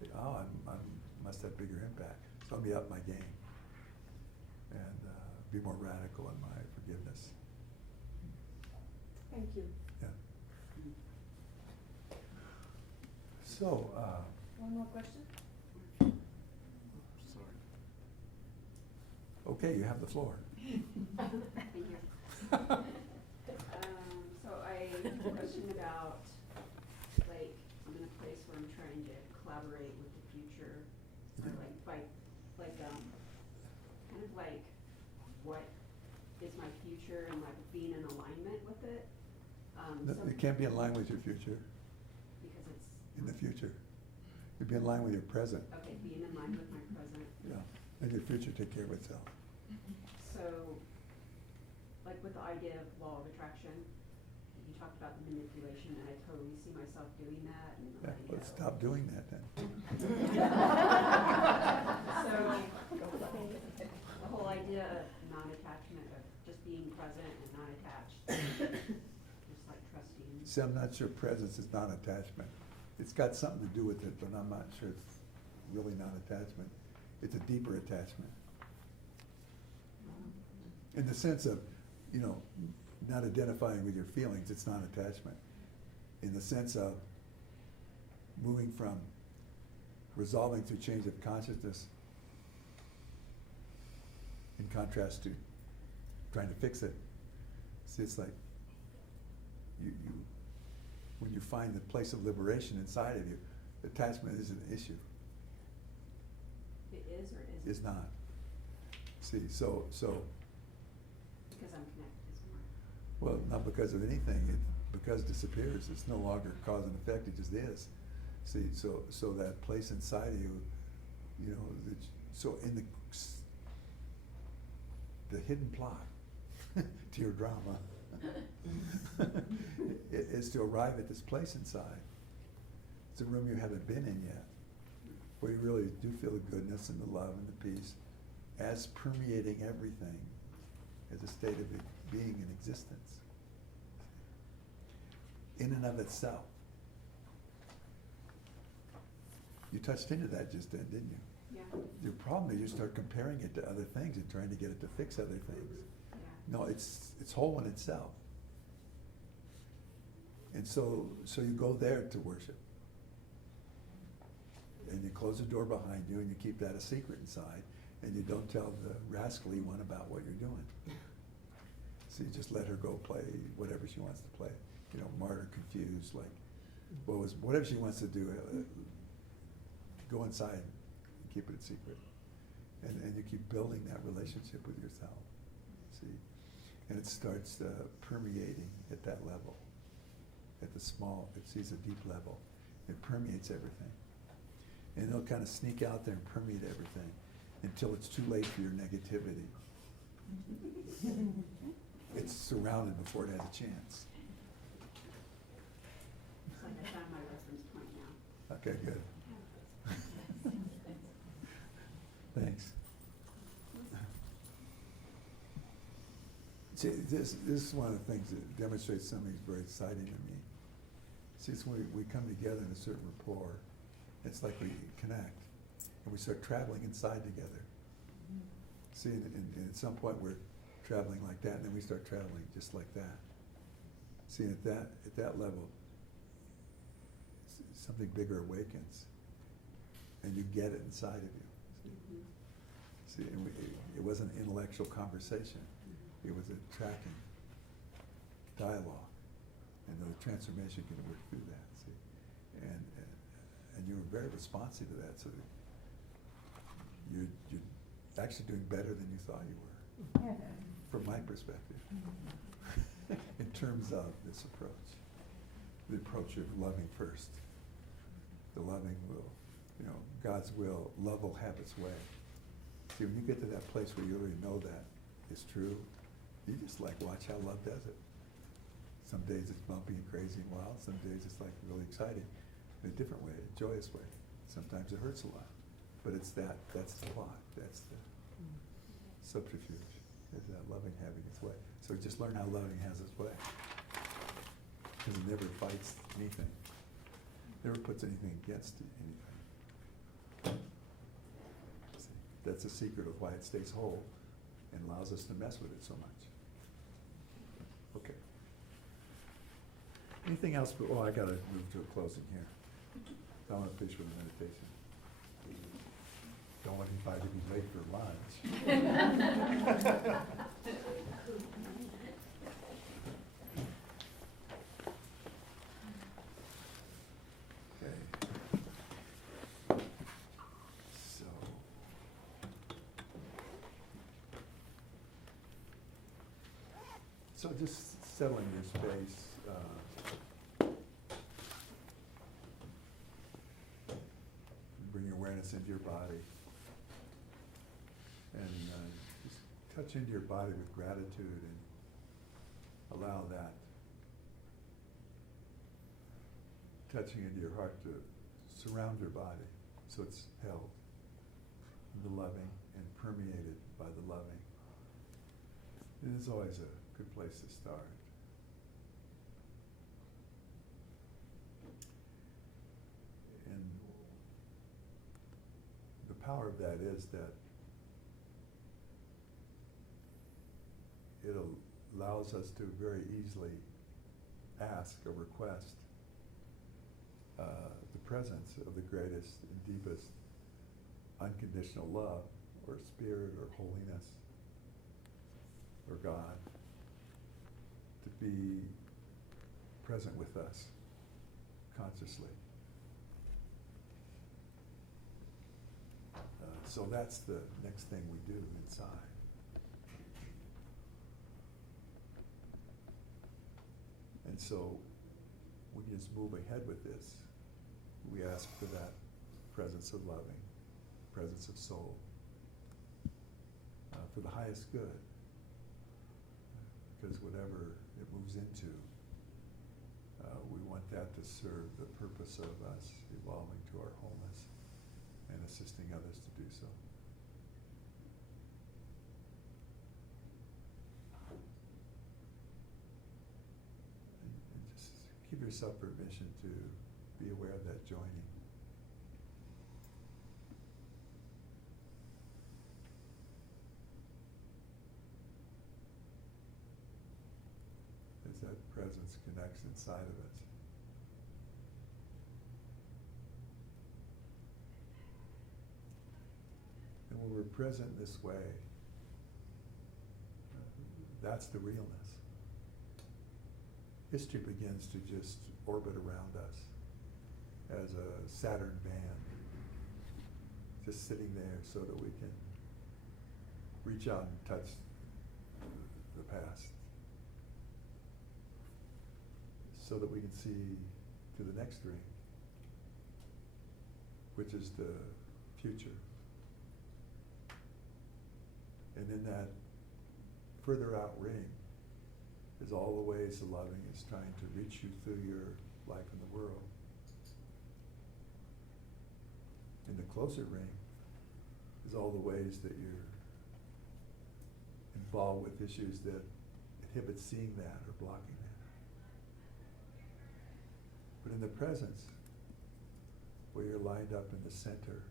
Say, oh, I must have bigger impact. So let me up my game and be more radical in my forgiveness. Thank you. Yeah. So. One more question? Sorry. Okay, you have the floor. Thank you. So I have a question about, like, I'm in a place where I'm trying to collaborate with the future, or kind of like, what is my future and like being in alignment with it. It can't be in line with your future. Because it's. In the future. You'd be in line with your present. Okay, being in line with my present. Yeah. And your future take care of itself. So, like with the idea of law of attraction, you talked about the manipulation, and I totally see myself doing that. And Yeah, letting let's go. stop doing that then. So, the whole idea of non-attachment, of just being present and not attached, just like trusting. See, I'm not sure presence is non-attachment. It's got something to do with it, but I'm not sure it's really non-attachment. It's a deeper attachment. In the sense of, not identifying with your feelings, it's non-attachment. In the sense of moving from resolving through change of consciousness in contrast to trying to fix it. See, it's like when you find the place of liberation inside of you, attachment is an issue. It is or isn't? Is not. See, so. Because I'm connected to someone. Well, not because of anything. Because it disappears. It's no longer cause and effect. It just is. See, so that place inside of you, so in the hidden plot to your drama is to arrive at this place inside. It's a room you haven't been in yet, where you really do feel the goodness and the love and the peace as permeating everything as a state of being in existence. In and of itself. You touched into that just then, didn't you? Yeah. Your problem is you start comparing it to other things and trying to get it to fix other things. Yeah. No, it's whole in itself. And so you go there to worship. And you close the door behind you and you keep that a secret inside, and you don't tell the rascally one about what you're doing. So you just let her go play whatever she wants to play. Martyr, confused, like whatever she wants to do, go inside and keep it a secret. And you keep building that relationship with yourself. See? And it starts permeating at that level. At the small, it sees a deep level. It permeates everything. And it'll kind of sneak out there and permeate everything until it's too late for your negativity. It's surrounded before it has a chance. It's like I found my reference point now. Okay, good. Thanks. See, this is one of the things that demonstrates something that's very exciting to me. See, it's when we come together in a certain rapport, it's like we connect, and we start traveling inside together. See, and at some point we're traveling like that, and then we start traveling just like that. See, at that level, something bigger awakens, and you get it inside of you. See, and it wasn't an intellectual conversation. It was a tracking dialogue, and the transformation can work through that. See, and you were very responsive to that. So you're actually doing better than you thought you were, from my perspective, in terms of this approach, the approach of loving first. The loving will, God's will, love will have its way. See, when you get to that place where you already know that is true, you just watch how love does it. Some days it's bumpy and crazy and wild. Some days it's really exciting in a different way, a joyous way. Sometimes it hurts a lot, but that's the plot. That's the subterfuge, is that loving having its way. So just learn how loving has its way, because it never fights anything, never puts anything against anything. See, that's the secret of why it stays whole and allows us to mess with it so much. Okay. Anything else? I got to move to a closing here. I want to finish with a meditation. Don't want anybody to be late for lunch. Okay. So just settling your space. Bring your awareness into your body. And just touch into your body with gratitude and allow that touching into your heart to surround your body so it's held in the loving and permeated by the loving. It is always a good place to start. And the power of that is that it allows us to very easily ask or request the presence of the greatest and deepest unconditional love or spirit or holiness or God to be present with us consciously. So that's the next thing we do inside. And so we just move ahead with this. We ask for that presence of loving, presence of soul, for the highest good. Because whatever it moves into, we want that to serve the purpose of us evolving to our wholeness and assisting others to do so. And just give yourself permission to be aware of that joining. As that presence connects inside of us. And when we're present this way, that's the realness. History begins to just orbit around us as a Saturn band, just sitting there so that we can reach out and touch the past, so that we can see to the next ring, which is the future. And in that further out ring is all the ways the loving is trying to reach you through your life in the world. In the closer ring is all the ways that you're involved with issues that inhibits seeing that or blocking that. But in the presence, where you're lined up in the center,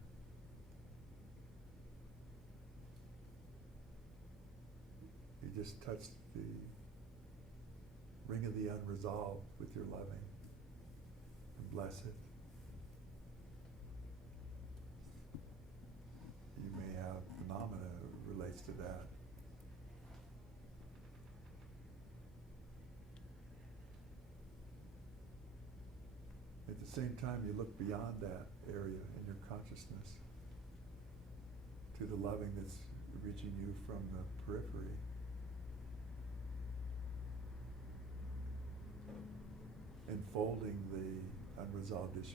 you just touch the ring of the unresolved with your loving and bless it. You may have phenomena that relates to that. At the same time, you look beyond that area in your consciousness to the loving that's reaching you from the periphery. Enfolding the unresolved issues.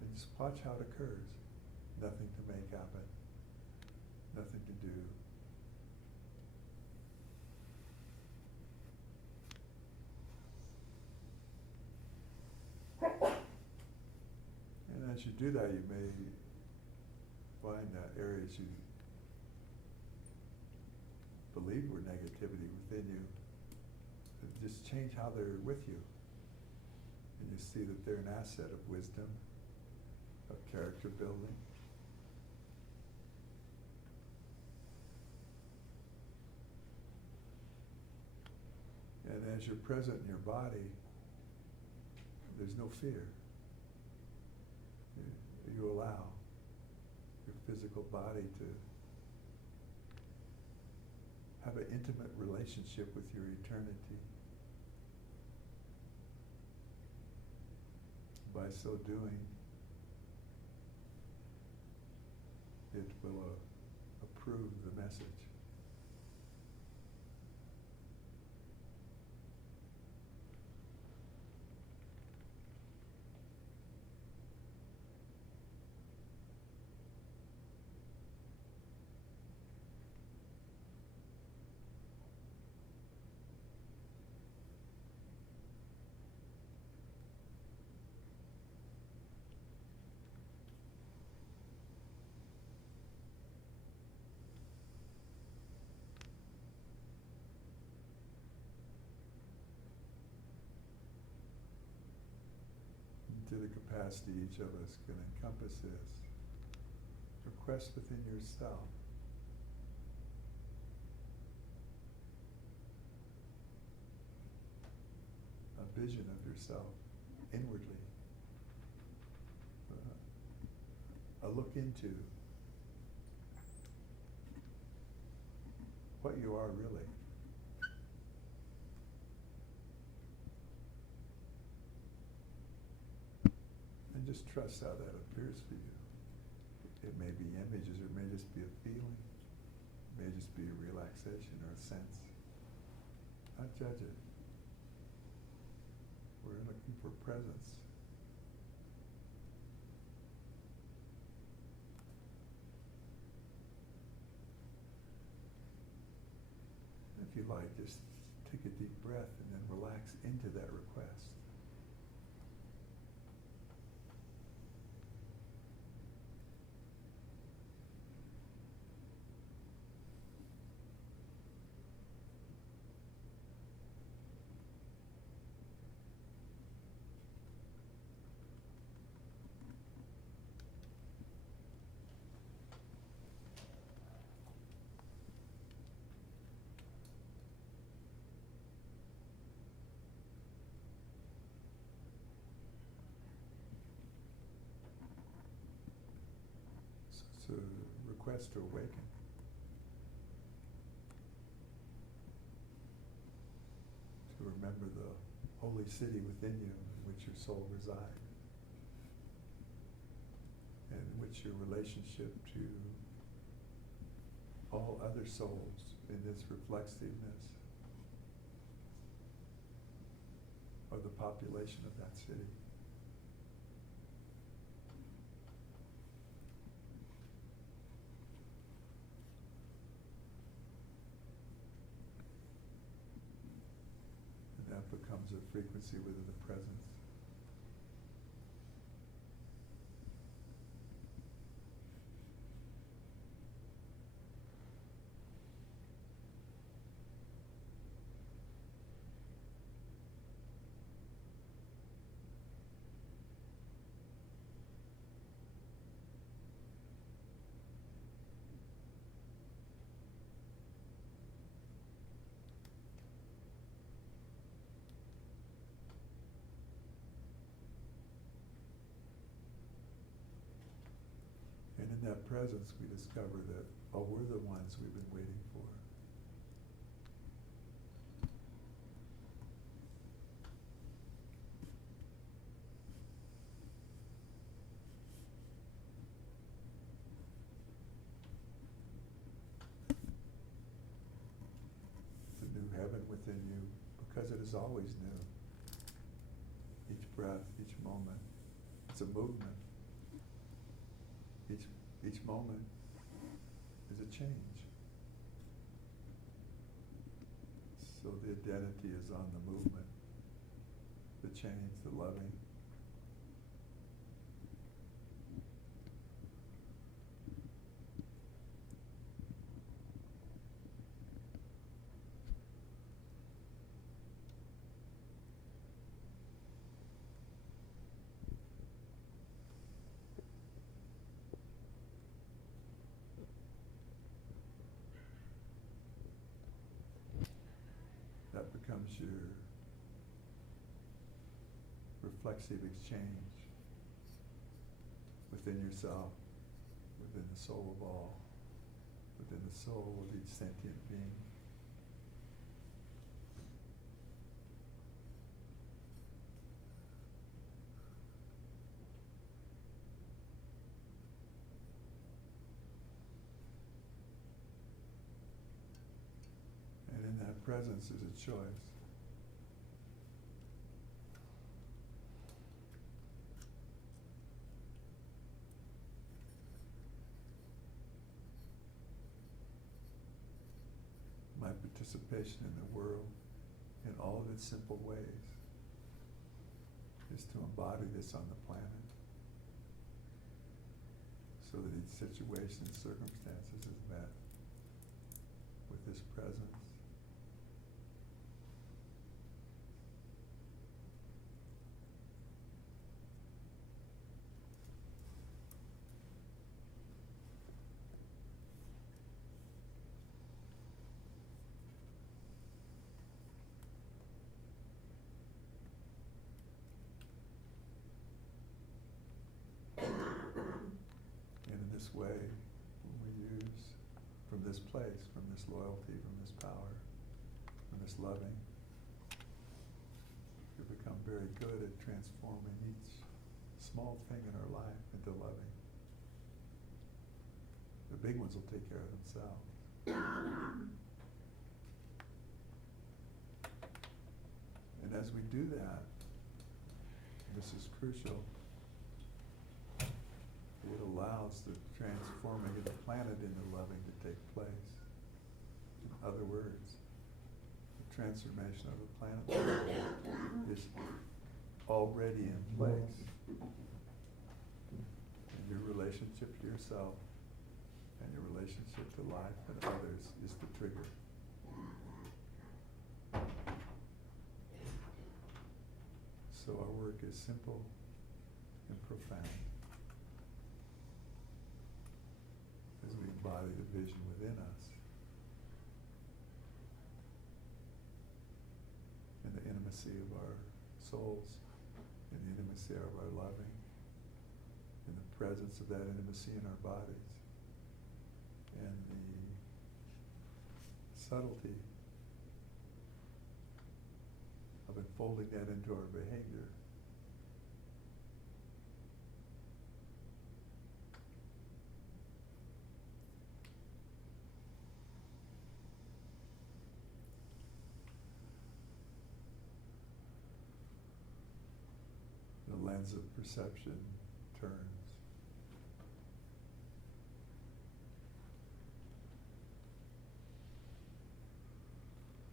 And just watch how it occurs. Nothing to make happen. Nothing to do. And as you do that, you may find areas you believe were negativity within you. Just change how they're with you. And you see that they're an asset of wisdom, of character building. And as you're present in your body, there's no fear. You allow your physical body to have an intimate relationship with your eternity. By so doing, it will approve the message. To the capacity each of us can encompass this. Request within yourself. A vision of yourself inwardly. A look into what you are really. And just trust how that appears for you. It may be images, or it may just be a feeling. It may just be a relaxation or a sense. Not judge it. We're looking for presence. If you like, just take a deep breath and then relax into that request. So it's a request to awaken. To remember the holy city within you in which your soul resides. And in which your relationship to all other souls in this reflexiveness are the population of that city. And that becomes a frequency within the presence. in that presence, we discover that, oh, we're the ones we've been waiting for. It's a new heaven within you because it is always new. Each breath, each moment, it's a movement. Each moment is a change. So the identity is on the movement, the change, the loving. That becomes your reflexive exchange within yourself, within the soul of all, within the soul of each sentient being. And in that presence is a choice. My participation in the world, in all of its simple ways, is to embody this on the planet, so that each situation and circumstances is met with this presence. And in this way, when we use from this place, from this loyalty, from this power, from this loving, we become very good at transforming each small thing in our life into loving. The big ones will take care of themselves. And as we do that, this is crucial, it allows the transforming of the planet into loving to take place. In other words, the transformation of the planet is already in place. And your relationship to yourself and your relationship to life and others is the trigger. So our work is simple and profound. As we embody the vision within us, and the intimacy of our souls, and the intimacy of our loving, and the presence of that intimacy in our bodies, and the subtlety of unfolding that into our behavior. The lens of perception turns.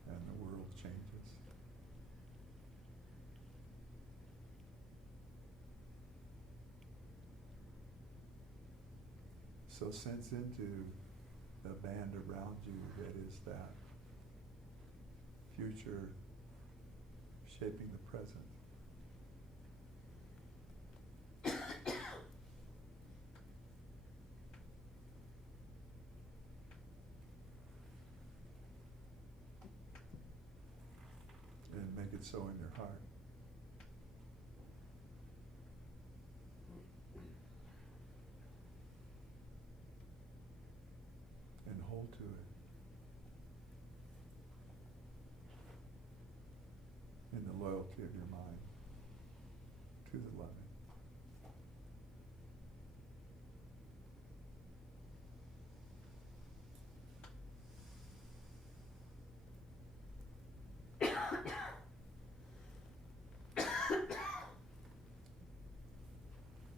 And the world changes. So sense into the band around you that is that future shaping the present. And make it so in your heart. hold to it. In the loyalty of your mind to the loving.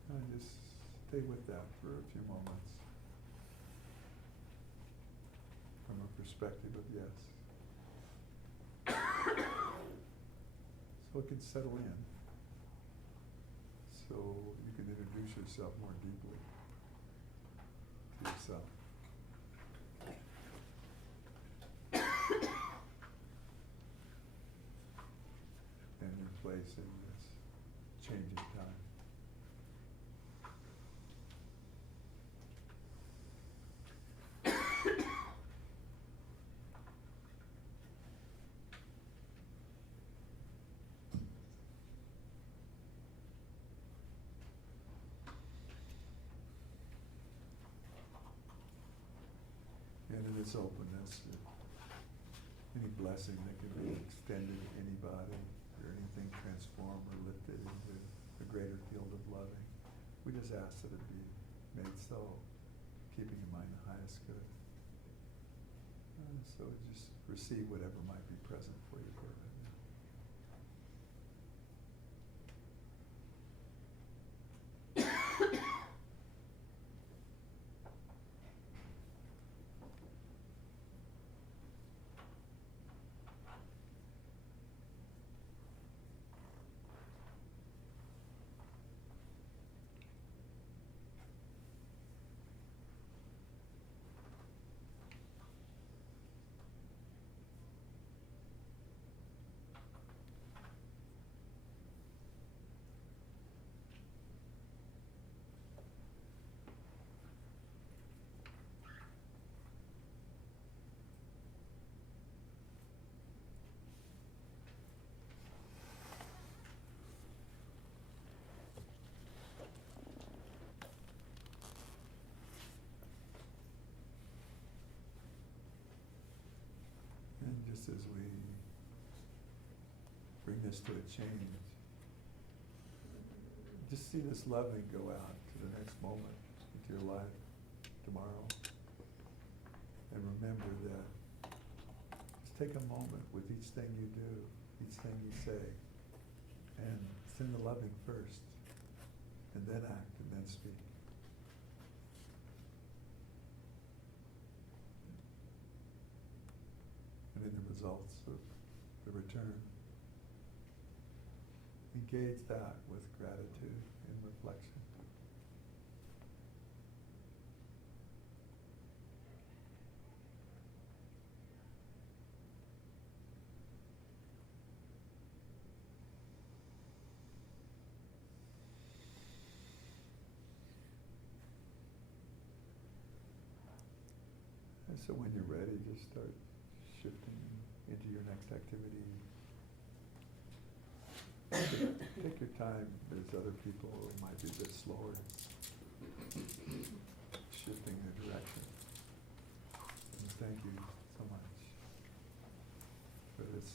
And just stay with that for a few moments. From a perspective of yes. So it can settle in. So you can introduce yourself more deeply to yourself. And your place in this changing time. And in its openness, any blessing that can be extended to anybody, or anything transformed or lifted into a greater field of loving, we just ask that it be made so, keeping in mind the highest good. So just receive whatever might be present for you right now. And just as we bring this to a change, just see this loving go out to the next moment into your life tomorrow. And remember that just take a moment with each thing you do, each thing you say, and send the loving first, and then act, and then speak. And in the results of the return, engage that with gratitude and reflection. And so when you're ready, just start shifting into your next activity. Take your time. There's other people who might be a bit slower, shifting their direction. And thank you so much for this